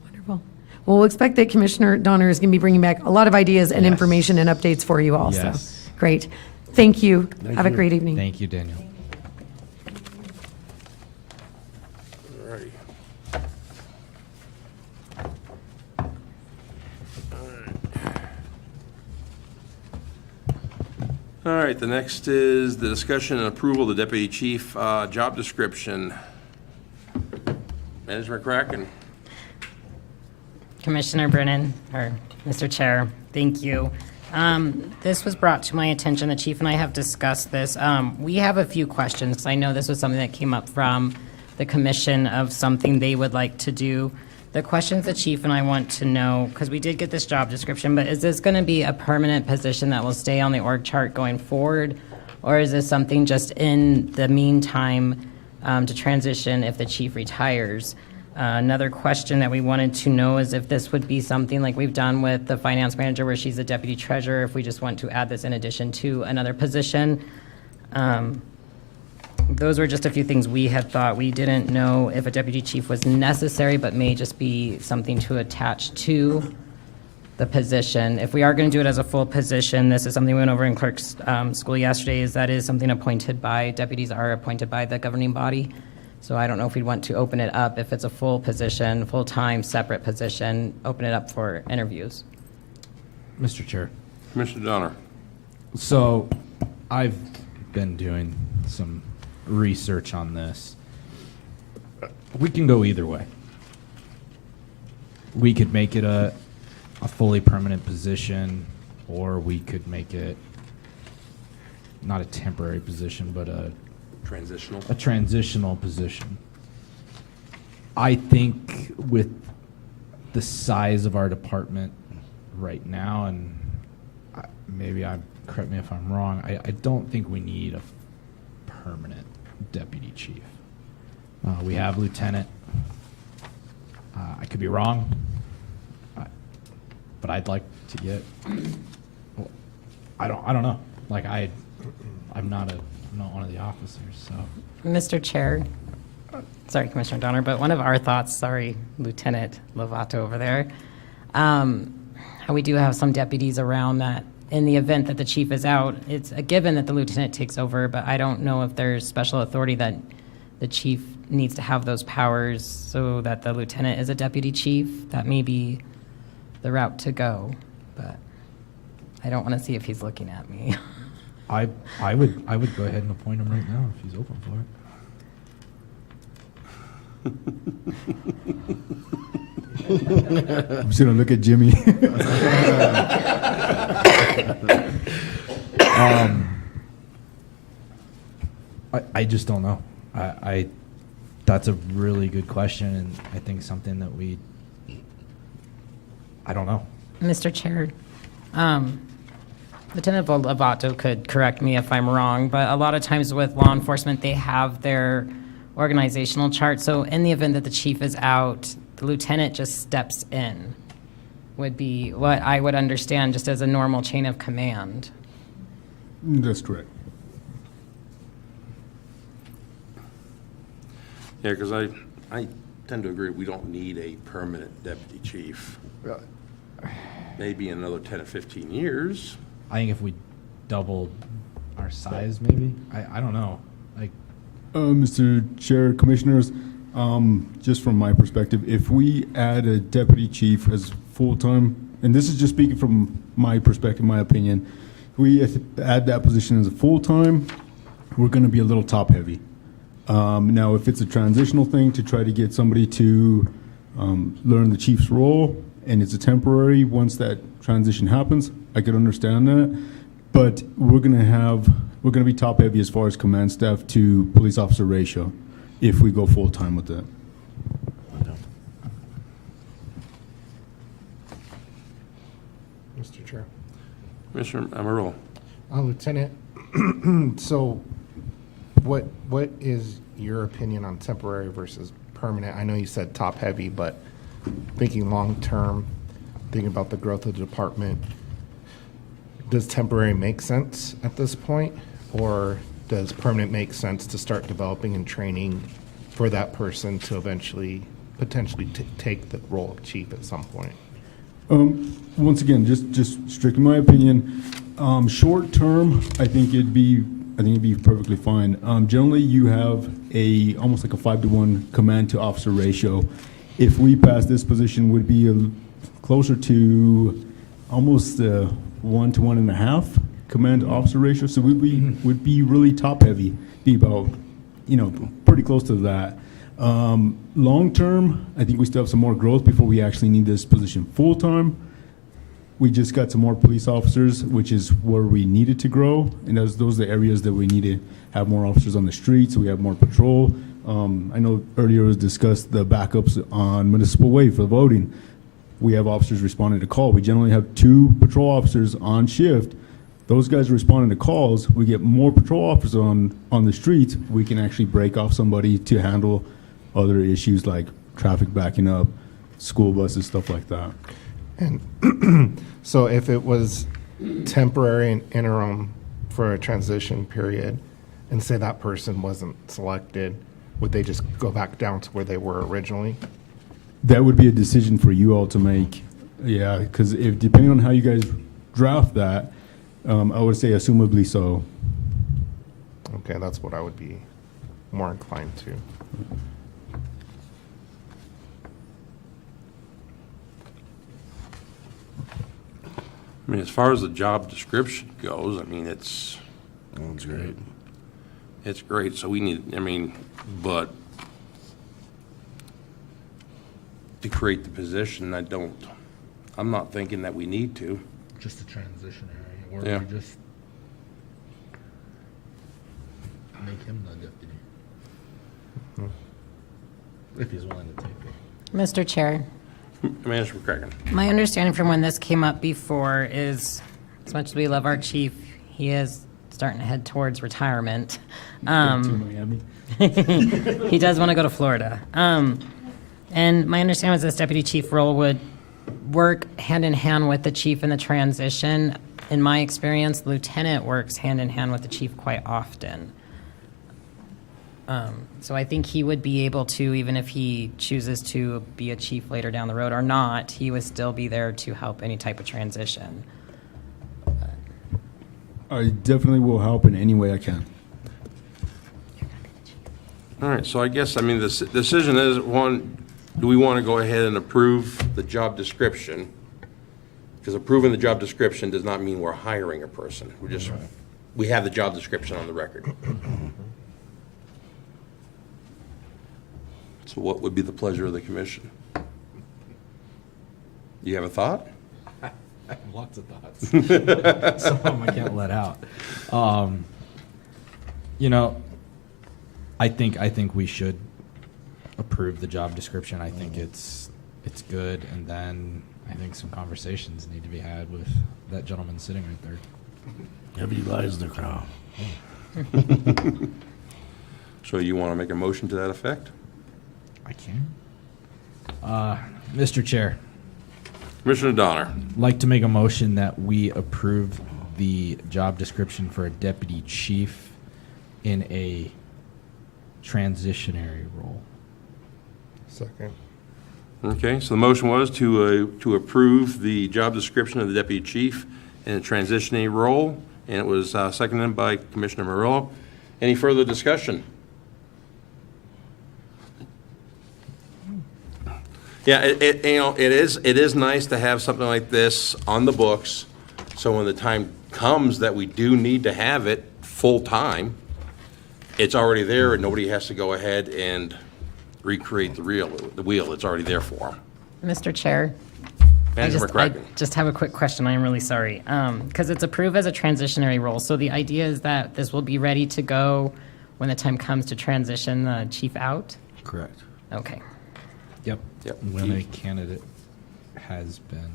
Wonderful. Well, we'll expect that Commissioner Donner is going to be bringing back a lot of ideas and Yes. information and updates for you also. Yes. Great. Thank you. Thank Have a you. great evening. Thank you, Daniel. All righty. All right, the next is the discussion and approval of the deputy chief job description. Manager McCracken. Commissioner Brennan, or Mr. Chair, thank you. This was brought to my attention. The chief and I have discussed this. We have a few questions. I know this was something that came up from the commission of something they would like to do. The questions the chief and I want to know, because we did get this job description, but is this going to be a permanent position that will stay on the org chart going forward? Or is this something just in the meantime to transition if the chief retires? Another question that we wanted to know is if this would be something like we've done with the finance manager where she's a deputy treasurer, if we just want to add this in addition to another position. Those were just a few things we had thought. We didn't know if a deputy chief was necessary, but may just be something to attach to the position. If we are going to do it as a full position, this is something we went over in clerk's school yesterday, is that is something appointed by, deputies are appointed by the governing body. So I don't know if we'd want to open it up, if it's a full position, full-time, separate position, open it up for interviews. Mr. Chair. Commissioner Donner. So I've been doing some research on this. We can go either way. We could make it a fully permanent position, or we could make it not a temporary position, but a transitional position. I think with the size of our department right now, and correct me if I'm wrong, I don't think we need a permanent deputy chief. We have lieutenant. I could be wrong, but I'd like to get. Well, I don't know. Like I'm not one of the officers, so. Mr. Chair, sorry, Commissioner Donner, but one of our thoughts, sorry, Lieutenant Lovato over there, how we do have some deputies around that in the event that the chief is out, it's a given that the lieutenant takes over, but I don't know if there's special authority that the chief needs to have those powers so that the lieutenant is a deputy chief. That may be the route to go, but I don't want to see if he's looking at me. I would go ahead and appoint him right now if he's open for it. I'm just gonna look at Jimmy. I just don't know. That's a really good question, and I think something that I don't know. Mr. Chair, Lieutenant Lovato could correct me if I'm wrong, but a lot of times with law enforcement, they have their organizational chart. So in the event that the chief is out, the lieutenant just steps in, would be what I would understand just as a normal chain of command. That's correct. Yeah, because I tend to agree, we don't need a permanent deputy chief. Maybe in another 10 or 15 years. I think if we doubled our size, maybe. I don't know. Like, Mr. Chair, Commissioners, just from my perspective, if we add a deputy chief as full-time, and this is just speaking from my perspective, my opinion, if we add that position as a full-time, we're going to be a little top-heavy. Now, if it's a transitional thing to try to get somebody to learn the chief's role, and it's a temporary, once that transition happens, I could understand that. But we're gonna be top heavy as far as command staff to police officer ratio if we go full time with that. Mr. Chair. Commissioner Amarillo. Lieutenant, so what is your opinion on temporary versus permanent? I know you said top heavy, but thinking long term, thinking about the growth of the department, does temporary make sense at this point? Or does permanent make sense to start developing and training for that person to eventually potentially take the role of chief at some point? Once again, just strictly my opinion, short term, I think it'd be perfectly fine. Generally, you have almost like a 5-to-1 command to officer ratio. If we pass this position, would be closer to almost 1 to 1.5 command to officer ratio. So would be really top heavy. Be about pretty close to that. Long term, I think we still have some more growth before we actually need this position full time. We just got some more police officers, which is where we needed to grow, and those are the areas that we need to have more officers on the street, so we have more patrol. I know earlier was discussed the backups on Municipal Way for voting. We have officers responding to call. We generally have 2 patrol officers on shift. Those guys are responding to calls. We get more patrol officers on the streets. We can actually break off somebody to handle other issues like traffic backing up, school buses, stuff like that. And so if it was temporary and interim for a transition period, and say that person wasn't selected, would they just go back down to where they were originally? That would be a decision for you all to make. Yeah, because depending on how you guys draft that, I would say assumably so. Okay, that's what I would be more inclined to. I mean, as far as the job description goes, I mean, it's great. It's great, so we need, but to create the position, I'm not thinking that we need to. just a transition area Yeah. where we just make him the deputy. If he's willing to take it. Mr. Chair, Manager McCracken. my understanding from when this came up before is, as much as we love our chief, he is starting to head towards retirement. Miami. He does want to go to Florida. And my understanding was this deputy chief role would work hand in hand with the chief in the transition. In my experience, the lieutenant works hand in hand with the chief quite often. So I think he would be able to, even if he chooses to be a chief later down the road or not, he would still be there to help any type of transition. I definitely will help in any way I can. All right, so I guess, I mean, the decision is, one, do we want to go ahead and approve the job description? Because approving the job description does not mean we're hiring a person. We have the job description on the record. So what would be the pleasure of the commission? You have a thought? I have lots of thoughts. Some of them I can't let out. You know, I think we should approve the job description. I think it's good, and then I think some conversations need to be had with that gentleman sitting right there. Heavy lies the crowd. So you want to make a motion to that effect? I can. Mr. Chair, Commissioner Donner. like to make a motion that we approve the job description for a deputy chief in a transitionary role. Second. Okay, so the motion was to approve the job description of the deputy chief in a transitioning role, and it was seconded by Commissioner Murillo. Any further discussion? Yeah, it is nice to have something like this on the books, so when the time comes that we do need to have it full-time, it's already there and nobody has to go ahead and recreate the wheel. It's already there for them. Mr. Chair, Manager I McCracken. just have a quick question. I am really sorry. Because it's approved as a transitionary role, so the idea is that this will be ready to go when the time comes to transition the chief out? Correct. Okay. Yep. Yep. When a candidate has been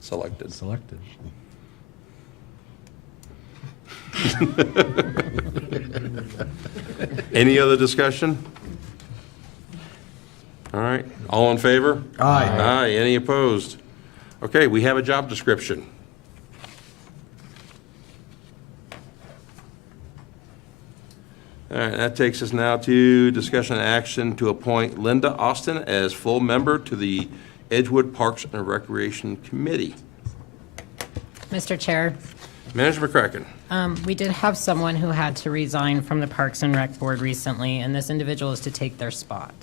Selected. selected. Any other discussion? All right, all in favor? Aye. Aye, any opposed? Okay, we have a job description. All right, that takes us now to discussion and action to appoint Linda Austin as full member to the Edgewood Parks and Recreation Committee. Mr. Chair, Manager McCracken. we did have someone who had to resign from the Parks and Rec Board recently, and this individual is to take their spot.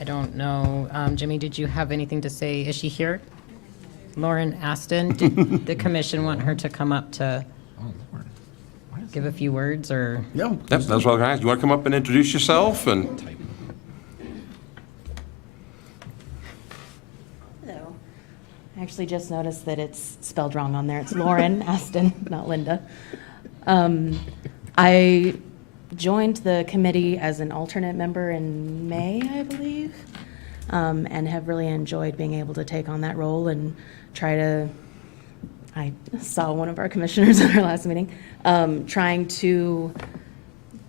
I don't know, Jimmy, did you have anything to say? Is she here? Lauren Aston, did the commission want her to come up to give a few words, or? Yeah. Yep, that's what I was going to ask. You want to come up and introduce yourself? And Hello. I actually just noticed that it's spelled wrong on there. It's Lauren Aston, not Linda. I joined the committee as an alternate member in May, I believe, and have really enjoyed being able to take on that role and try to, I saw one of our commissioners at our last meeting, trying to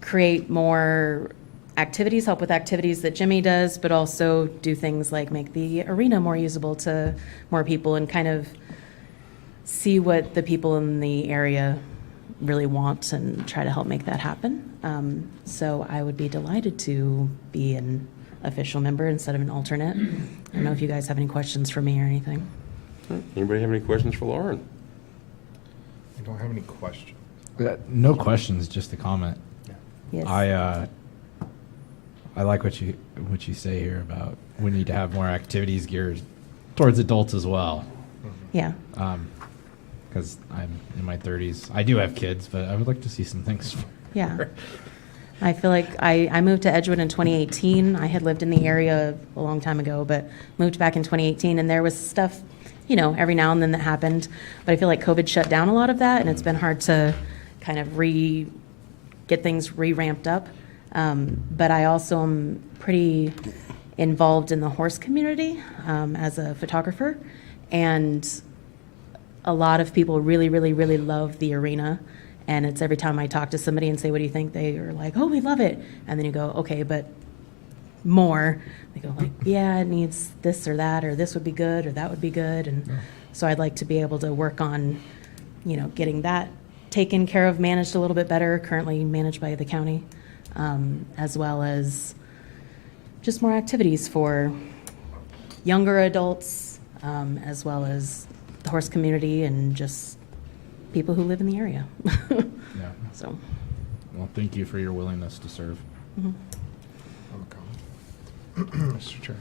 create more activities, help with activities that Jimmy does, but also do things like make the arena more usable to more people and kind of see what the people in the area really want and try to help make that happen. So I would be delighted to be an official member instead of an alternate. I don't know if you guys have any questions for me or anything. anybody have any questions for Lauren? I don't have any questions. No questions, just a comment. Yes. I like what you say here about we need to have more activities geared towards adults as well. Yeah. Because I'm in my 30s. I do have kids, but I would like to see some things. Yeah. I feel like I moved to Edgewood in 2018. I had lived in the area a long time ago, but moved back in 2018, and there was stuff, you know, every now and then that happened. But I feel like COVID shut down a lot of that, and it's been hard to kind of get things re-ramped up. But I also am pretty involved in the horse community as a photographer, and a lot of people really, really, really love the arena. And it's every time I talk to somebody and say, what do you think? They are like, oh, we love it. And then you go, okay, but more. They go like, yeah, it needs this or that, or this would be good, or that would be good. And so I'd like to be able to work on, you know, getting that taken care of, managed a little bit better, currently managed by the county, as well as just more activities for younger adults, as well as the horse community and just people who live in the area. Yeah. So, Well, thank you for your willingness to serve. Mr. Chair.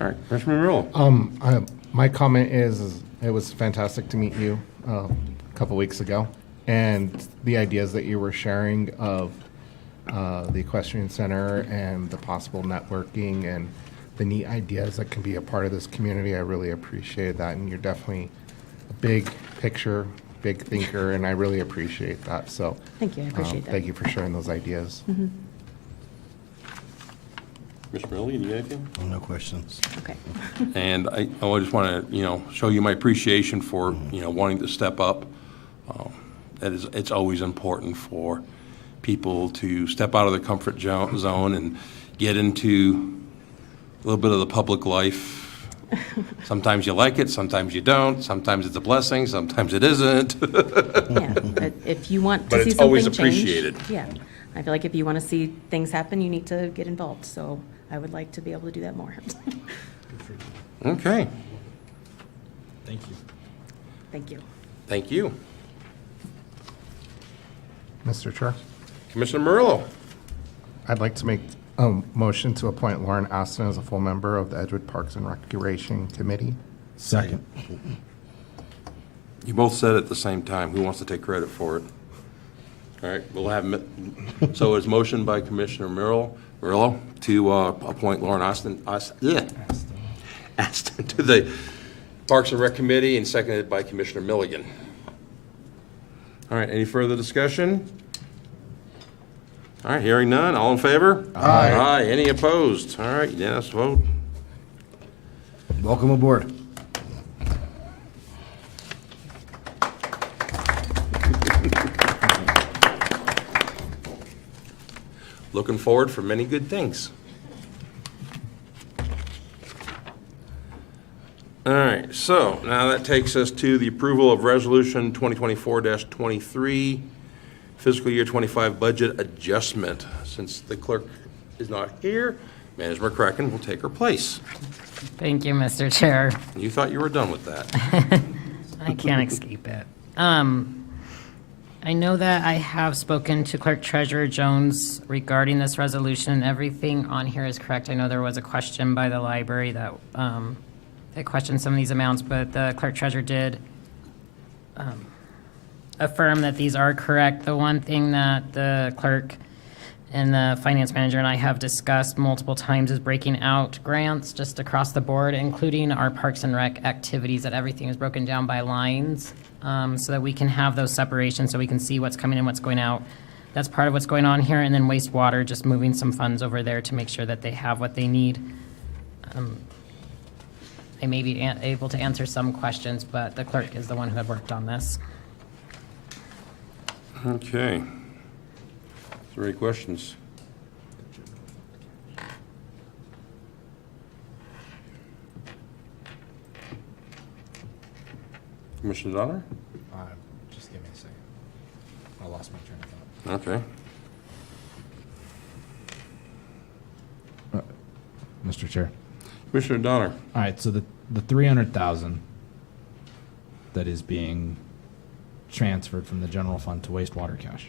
All right, Commissioner Murillo. My comment is it was fantastic to meet you a couple weeks ago, and the ideas that you were sharing of the equestrian center and the possible networking and the neat ideas that can be a part of this community. I really appreciate that, and you're definitely a big picture, big thinker, and I really appreciate that. So Thank you, I appreciate that. Thank you for sharing those ideas. Mr. Murillo, you need anything? No questions. Okay. And I just want to, show you my appreciation for, wanting to step up. It's always important for people to step out of their comfort zone and get into a little bit of the public life. Sometimes you like it, sometimes you don't, sometimes it's a blessing, sometimes it isn't. Yeah, but if you want But to see it's something always change. appreciated. Yeah, I feel like if you want to see things happen, you need to get involved, so I would like to be able to do that more. Okay, Thank you. Thank you. thank you. Mr. Chair. Commissioner Murillo. I'd like to make a motion to appoint Lauren Aston as a full member of the Edgewood Parks and Recreation Committee. Second. You both said it at the same time. Who wants to take credit for it? All right, we'll have, so it's motion by Commissioner Murillo to appoint Lauren Aston to the Parks and Rec Committee, and seconded by Commissioner Milligan. All right, any further discussion? All right, hearing none. All in favor? Aye. Aye. Any opposed? All right, unanimous vote. Welcome aboard. Looking forward for many good things. All right, so now that takes us to the approval of Resolution 2024-23, fiscal year 25 budget adjustment. Since the clerk is not here, Manager McCracken will take her place. Thank you, Mr. Chair. You thought you were done with that. I can't escape it. I know that I have spoken to Clerk Treasurer Jones regarding this resolution. Everything on here is correct. I know there was a question by the library that questioned some of these amounts, but the Clerk Treasurer did affirm that these are correct. The one thing that the clerk and the finance manager and I have discussed multiple times is breaking out grants just across the board, including our Parks and Rec activities, that everything is broken down by lines, so that we can have those separations, so we can see what's coming in, what's going out. That's part of what's going on here. And then wastewater, just moving some funds over there to make sure that they have what they need. I may be able to answer some questions, but the clerk is the one who had worked on this. Okay. Is there any questions? Commissioner Donner? Just give me a second. I lost my train of thought. Okay. Mr. Chair. Commissioner Donner? All right, so the 300,000 that is being transferred from the general fund to wastewater cash,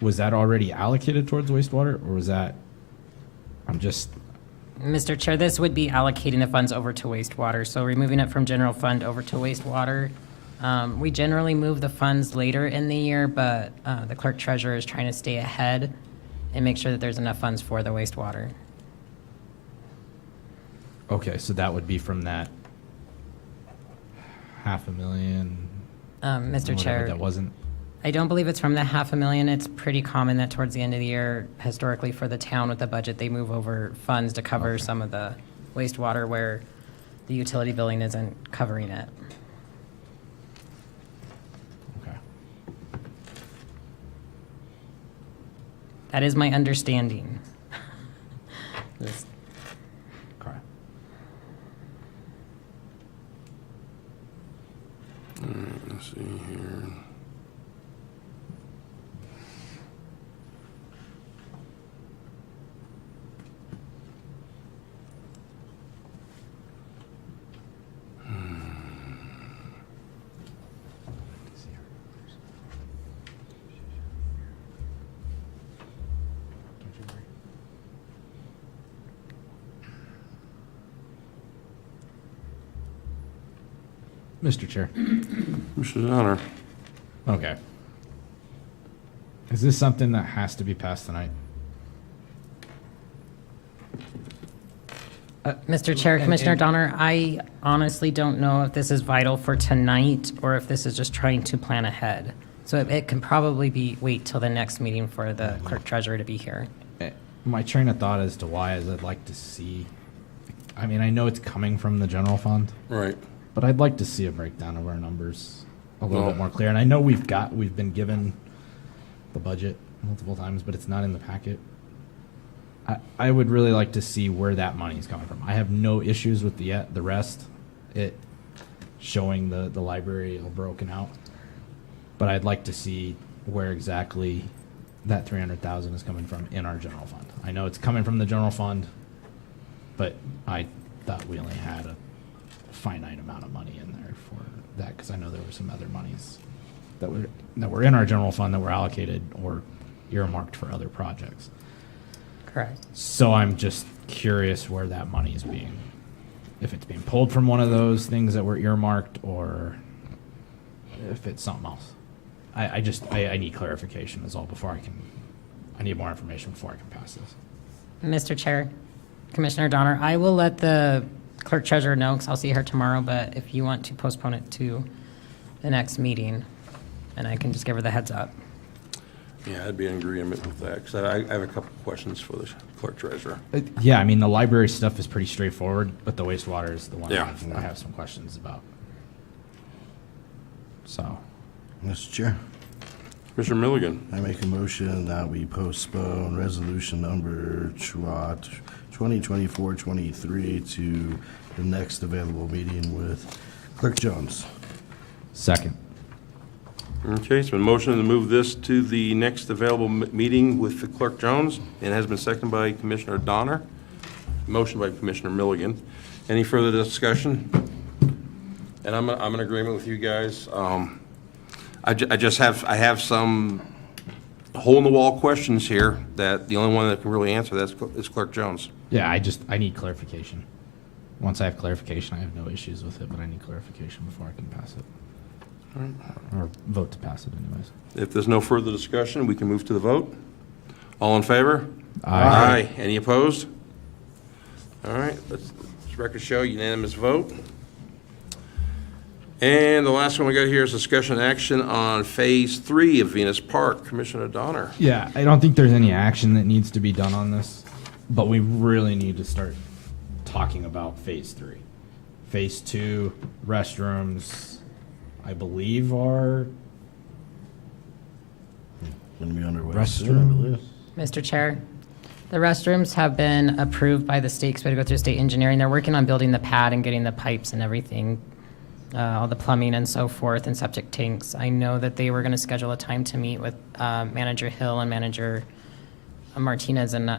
was that already allocated towards wastewater, or was that, Mr. Chair, this would be allocating the funds over to wastewater, so removing it from general fund over to wastewater. We generally move the funds later in the year, but the clerk treasurer is trying to stay ahead and make sure that there's enough funds for the wastewater. okay, so that would be from that $500,000? Mr. whatever Chair, that wasn't, I don't believe it's from the $500,000. It's pretty common that towards the end of the year, historically for the town with the budget, they move over funds to cover some of the wastewater where the utility billing isn't covering it. okay. That is my understanding. Just- Okay. All right, let's see here. Mr. Chair. Commissioner Donner. Okay. Is this something that has to be passed tonight? Mr. Chair, Commissioner Donner, I honestly don't know if this is vital for tonight or if this is just trying to plan ahead. So it can probably wait till the next meeting for the clerk treasurer to be here. My train of thought as to why is I'd like to see, I mean, I know it's coming from the general fund, Right. but I'd like to see a breakdown of our numbers a little Well- bit more clear. And I know we've been given the budget multiple times, but it's not in the packet. I would really like to see where that money is coming from. I have no issues with the rest, it showing the library all broken out. But I'd like to see where exactly that 300,000 is coming from in our general fund. I know it's coming from the general fund, but I thought we only had a finite amount of money in there for that, because I know there were some other monies that were in our general fund that were allocated or earmarked for other projects. Correct. So I'm just curious where that money is if it's being pulled from one of those things that were earmarked, or if it's something else. I need clarification is all I need more information before I can pass this. Mr. Chair, Commissioner Donner, I will let the clerk treasurer know, because I'll see her tomorrow, but if you want to postpone it to the next meeting, and I can just give her the heads up. Yeah, I'd be in agreement with that, because I have a couple of questions for the clerk treasurer. Yeah, I mean, the library stuff is pretty straightforward, but the wastewater is the one Yeah. I have some questions about. So, Mr. Chair, Commissioner Milligan. I make a motion that we postpone resolution number 2024-23 to the next available meeting with Clerk Jones. second. Okay, it's been motioned to move this to the next available meeting with the Clerk Jones, and has been seconded by Commissioner Donner. Motion by Commissioner Milligan. Any further discussion? And I'm in agreement with you guys. I have some hole-in-the-wall questions here that the only one that can really answer that is Clerk Jones. Yeah, I need clarification. Once I have clarification, I have no issues with it, but I need clarification before I can pass it. Or vote to pass it anyways. If there's no further discussion, we can move to the vote. All in favor? Aye. Any opposed? All right, let's record show unanimous vote. And the last one we got here is discussion action on Phase 3 of Venus Park. Commissioner Donner. Yeah, I don't think there's any action that needs to be done on this, but we really need to start talking about Phase 3. Phase 2, restrooms, I believe are Going to be underway Restroom. soon, I believe. Mr. Chair, the restrooms have been approved by the state, because we had to go through state engineering. They're working on building the pad and getting the pipes and everything, all the plumbing and so forth, and septic tanks. I know that they were going to schedule a time to meet with Manager Hill and Manager Martinez and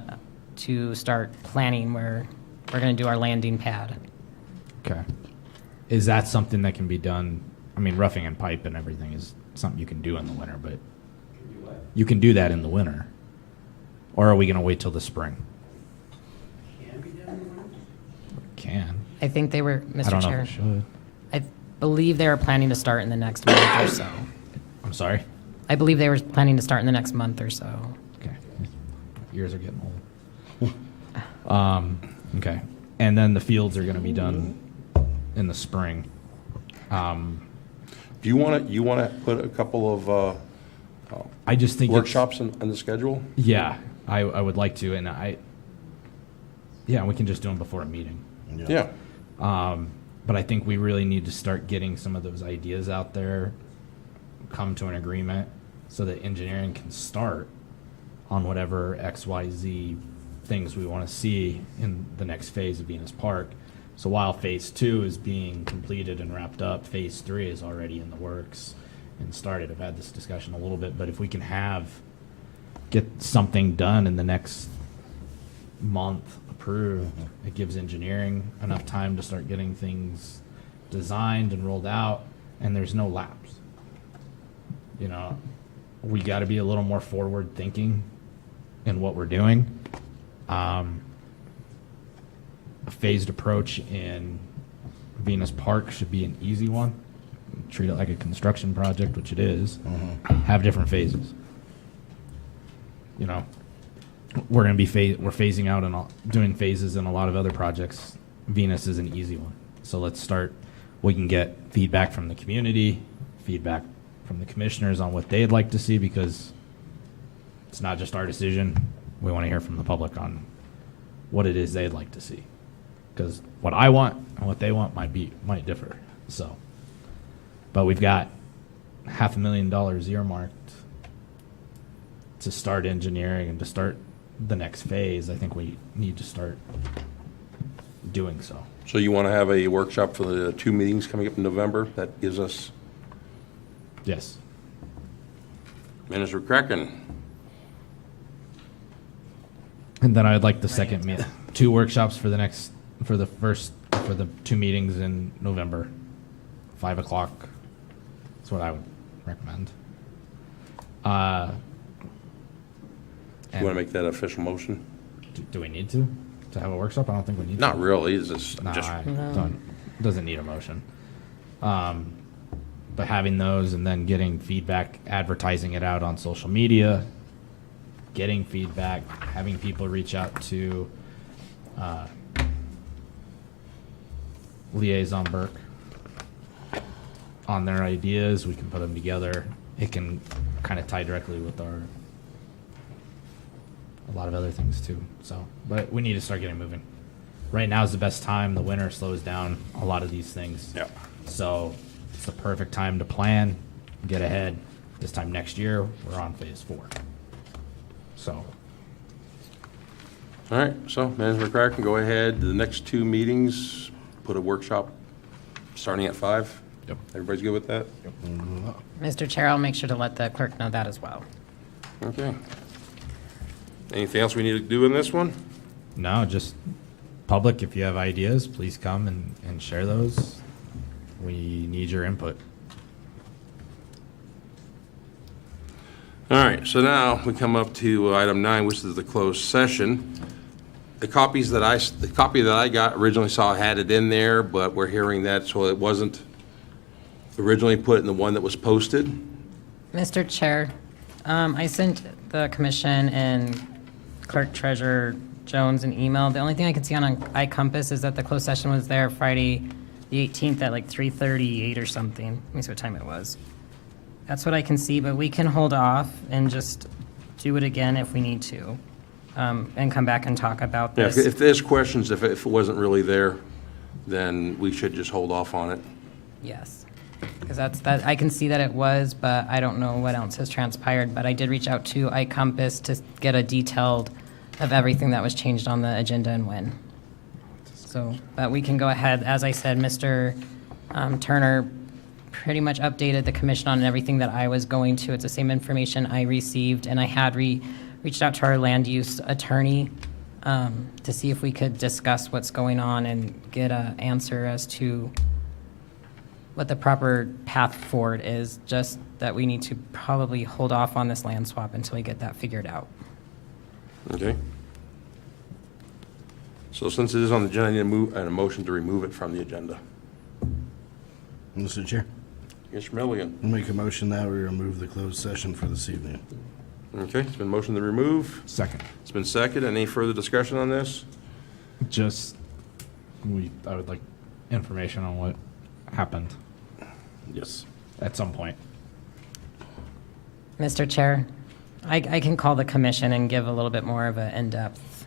to start planning where we're going to do our landing pad. Okay. Is that something that can be done? I mean, roughing and pipe and everything is something you can do in the winter, but you can do that in the winter. Or are we going to wait till the spring? Can be done in the winter? Can. I think they were, I Mr. don't know Chair, if it should. I believe they were planning to start in the next month or so. I'm sorry? I believe they were planning to start in the next month or so. Okay. Ears are getting old. Okay. And then the fields are going to be done in the spring. Do you want to put a couple of I just think it's- workshops on the schedule? Yeah, I would like to, and yeah, we can just do them before a meeting. Yeah. But I think we really need to start getting some of those ideas out there, come to an agreement, so that engineering can start on whatever XYZ things we want to see in the next phase of Venus Park. So while Phase 2 is being completed and wrapped up, Phase 3 is already in the works and started. I've had this discussion a little bit, but if we can get something done in the next month approved, it gives engineering enough time to start getting things designed and rolled out, and there's no lapse. You know, we got to be a little more forward thinking in what we're doing. A phased approach in Venus Park should be an easy one. treat it like a construction project, which it is, have different phases. You know, we're going to be we're phasing out and doing phases in a lot of other projects. Venus is an easy one. So let's start. We can get feedback from the community, feedback from the commissioners on what they'd like to see, because it's not just our decision. We want to hear from the public on what it is they'd like to see, because what I want and what they want might differ. So, but we've got $500,000 earmarked to start engineering and to start the next phase. I think we need to start doing so. So you want to have a workshop for the 2 meetings coming up in November? That gives us Yes. Minister Kraken. And then I'd like the second 2 workshops for the 2 meetings in November, 5 o'clock. That's what I would recommend. You want to make that official motion? Do we need to have a workshop? I don't think we need Not to. really, it's just, Nah, just doesn't need a motion. But having those and then getting feedback, advertising it out on social media, getting feedback, having people reach out to Liaison Burke on their ideas. We can put them together. It can kind of tie directly with a lot of other things too. So, but we need to start getting moving. Right now is the best time. The winter slows down a lot of these things. Yep. So it's the perfect time to plan, get ahead. This time next year, we're on phase 4. So, All right, so Manager Kraken, go ahead. The next 2 meetings, put a workshop starting at 5. Yep. Everybody's good with that? Mr. Chair, I'll make sure to let the clerk know that as well. Okay. Anything else we need to do in this one? no, just public, if you have ideas, please come and share those. We need your input. All right, so now we come up to item 9, which is the closed session. The copy that I got originally had it in there, but we're hearing that, so it wasn't originally put in the one that was posted. Mr. Chair, I sent the commission and Clerk Treasurer Jones an email. The only thing I can see on iCompass is that the closed session was there Friday, the 18th at like 3:38 or something. Let me see what time it was. That's what I can see, but we can hold off and just do it again if we need to, and come back and talk about Yeah, this. if there's questions, if it wasn't really there, then we should just hold off on it. Yes, because I can see that it was, but I don't know what else has transpired. But I did reach out to iCompass to get a detailed of everything that was changed on the agenda and when. So, but we can go ahead. As I said, Mr. Turner pretty much updated the commission on everything that I was going to. It's the same information I received, and I had reached out to our land use attorney to see if we could discuss what's going on and get an answer as to what the proper path forward is, just that we need to probably hold off on this land swap until we get that figured out. Okay. So since it is on the agenda, I need a motion to remove it from the agenda. Mr. Chair, Mr. Milligan. I'll make a motion that we remove the closed session for this evening. Okay, it's been motioned to remove. Second. It's been seconded. Any further discussion on this? Just, I would like information on what happened Yes. at some point. Mr. Chair, I can call the commission and give a little bit more of an in-depth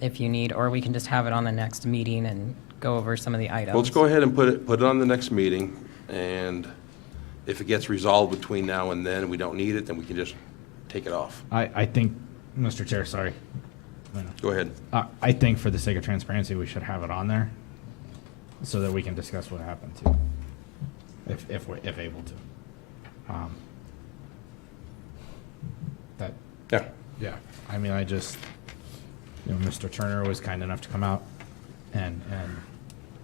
if you need, or we can just have it on the next meeting and go over some of the items. Well, let's go ahead and put it on the next meeting, and if it gets resolved between now and then, and we don't need it, then we can just take it off. I think, Mr. Chair, sorry. Go ahead. I think for the sake of transparency, we should have it on there so that we can discuss what happened too, if able to. Yeah. Yeah, I mean, Mr. Turner was kind enough to come out and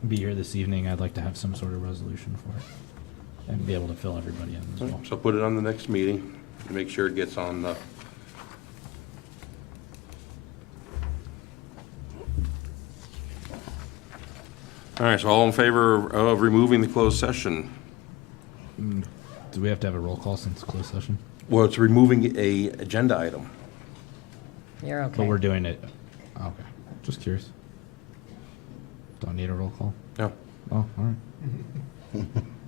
be here this evening. I'd like to have some sort of resolution for it and be able to fill everybody in as well. So put it on the next meeting, to make sure it gets on the... All right, so all in favor of removing the closed session? Do we have to have a roll call since closed session? Well, it's removing a agenda item. You're okay. But we're doing it. Okay. Just curious. Don't need a roll call? No. Oh, all right.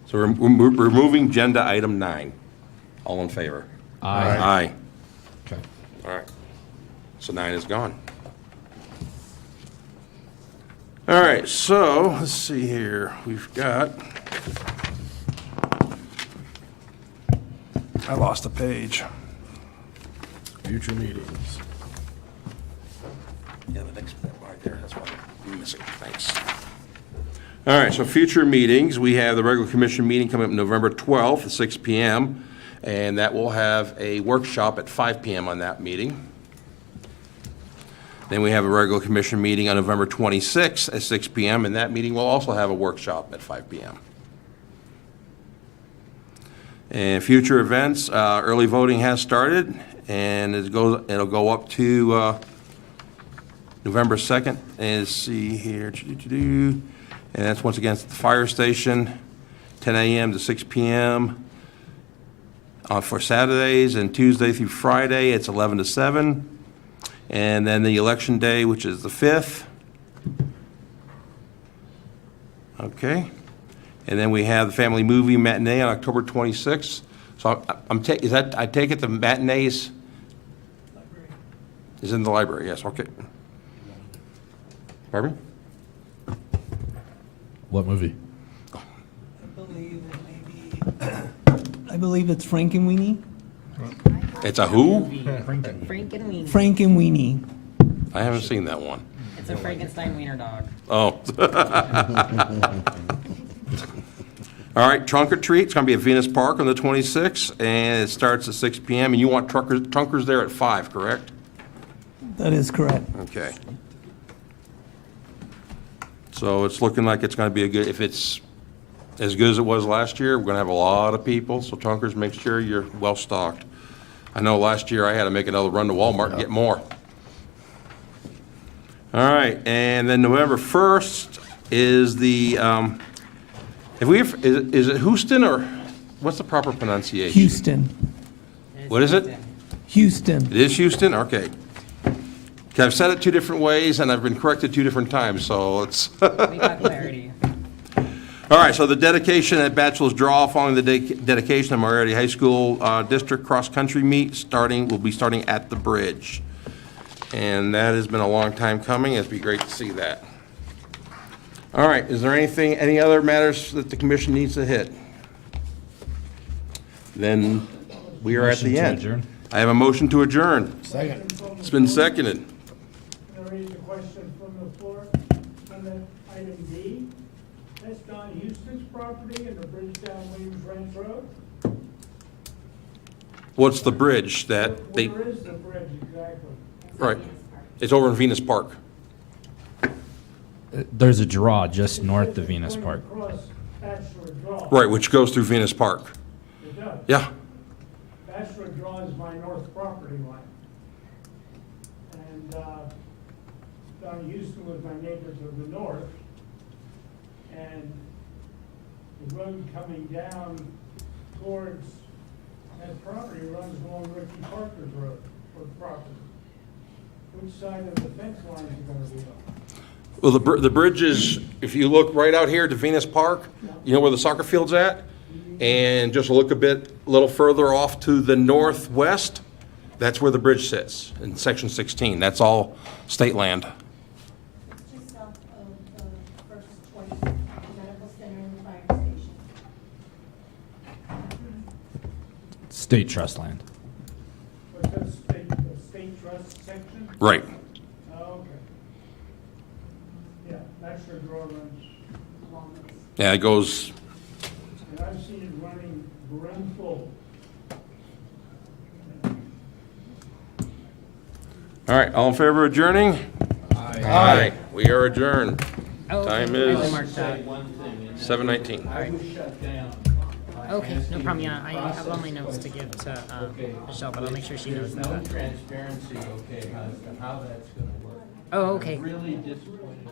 So we're removing agenda item 9. All in favor? Aye. Aye. Okay. All right. So 9 is gone. All right, so let's see here. We've got. I lost a page. Future meetings. Yeah, the next part right there, that's what I'm missing. Thanks. All right, so future meetings, we have the regular commission meeting coming up November 12th at 6 p.m., and that will have a workshop at 5 p.m. on that meeting. Then we have a regular commission meeting on November 26th at 6 p.m., and that meeting will also have a workshop at 5 p.m. And future events, early voting has started, and it'll go up to November 2nd. And let's see here, and that's once again at the fire station, 10 a.m. to 6 p.m. For Saturdays, and Tuesday through Friday, it's 11 to 7. And then the election day, which is the 5th. Okay. And then we have the family movie matinee on October 26th. So I take it the matinees is in the library, yes, okay. Pardon me? What movie? I believe it's Frankenweenie. It's a who? Frankenweenie. Frankenweenie. I haven't seen that one. It's a Frankenstein wiener dog. Oh. All right, trunk or treat, it's gonna be at Venus Park on the 26th, and it starts at 6 p.m., and you want trunkers there at 5, correct? That is correct. Okay. So it's looking like it's gonna be a good, if it's as good as it was last year, we're gonna have a lot of people, so trunkers, make sure you're well-stocked. I know last year I had to make another run to Walmart and get more. All right, and then November 1st is the, is it Houston, or what's the proper pronunciation? Houston. What is it? Houston. It is Houston? Okay. 'Cause I've said it 2 different ways, and I've been corrected 2 different times, so it's. We got clarity. All right, so the dedication at Bachelor's Draw, following the dedication of Moriarty High School District cross-country meet, will be starting at the bridge. And that has been a long time coming. It'd be great to see that. All right, is there any other matters that the commission needs to hit? Then we are at Motion the to end. adjourn. I have a motion to adjourn. Second. It's been seconded. Can I raise a question from the floor on that item D? That's Don Houston's property and the bridge down Williams Ranch Road? What's the bridge that they, Where is the bridge exactly? right, it's over in Venus Park. There's a draw just north of Venus Park. Across Bachelor Draw. Right, which goes through Venus Park. It does. Yeah, Bachelor Draw is my north property line. And Don Houston was my neighbor to the north. And the road coming down towards that property runs along Ricky Parker's road, or property. Which side of the fence line is it gonna be on? well, the bridge is, if you look right out here to Venus Park, you know where the soccer field's at? And just look a little further off to the northwest, that's where the bridge sits, in section 16. That's all state land. Just south of the First Choice Medical Center and the fire station. State trust land. What's that state trust section? Right. Oh, okay. Yeah, Bachelor Draw runs along this. Yeah, it goes, And I've seen it running brim full. all right, all in favor of adjourning? Aye. We are adjourned. Oh, Time okay. I is marked that. 7:19. Okay, no problem, yeah, I have all my notes to give to Michelle, but I'll make sure she knows that. Transparency, okay, how that's gonna work. Oh, okay. Really disappointed.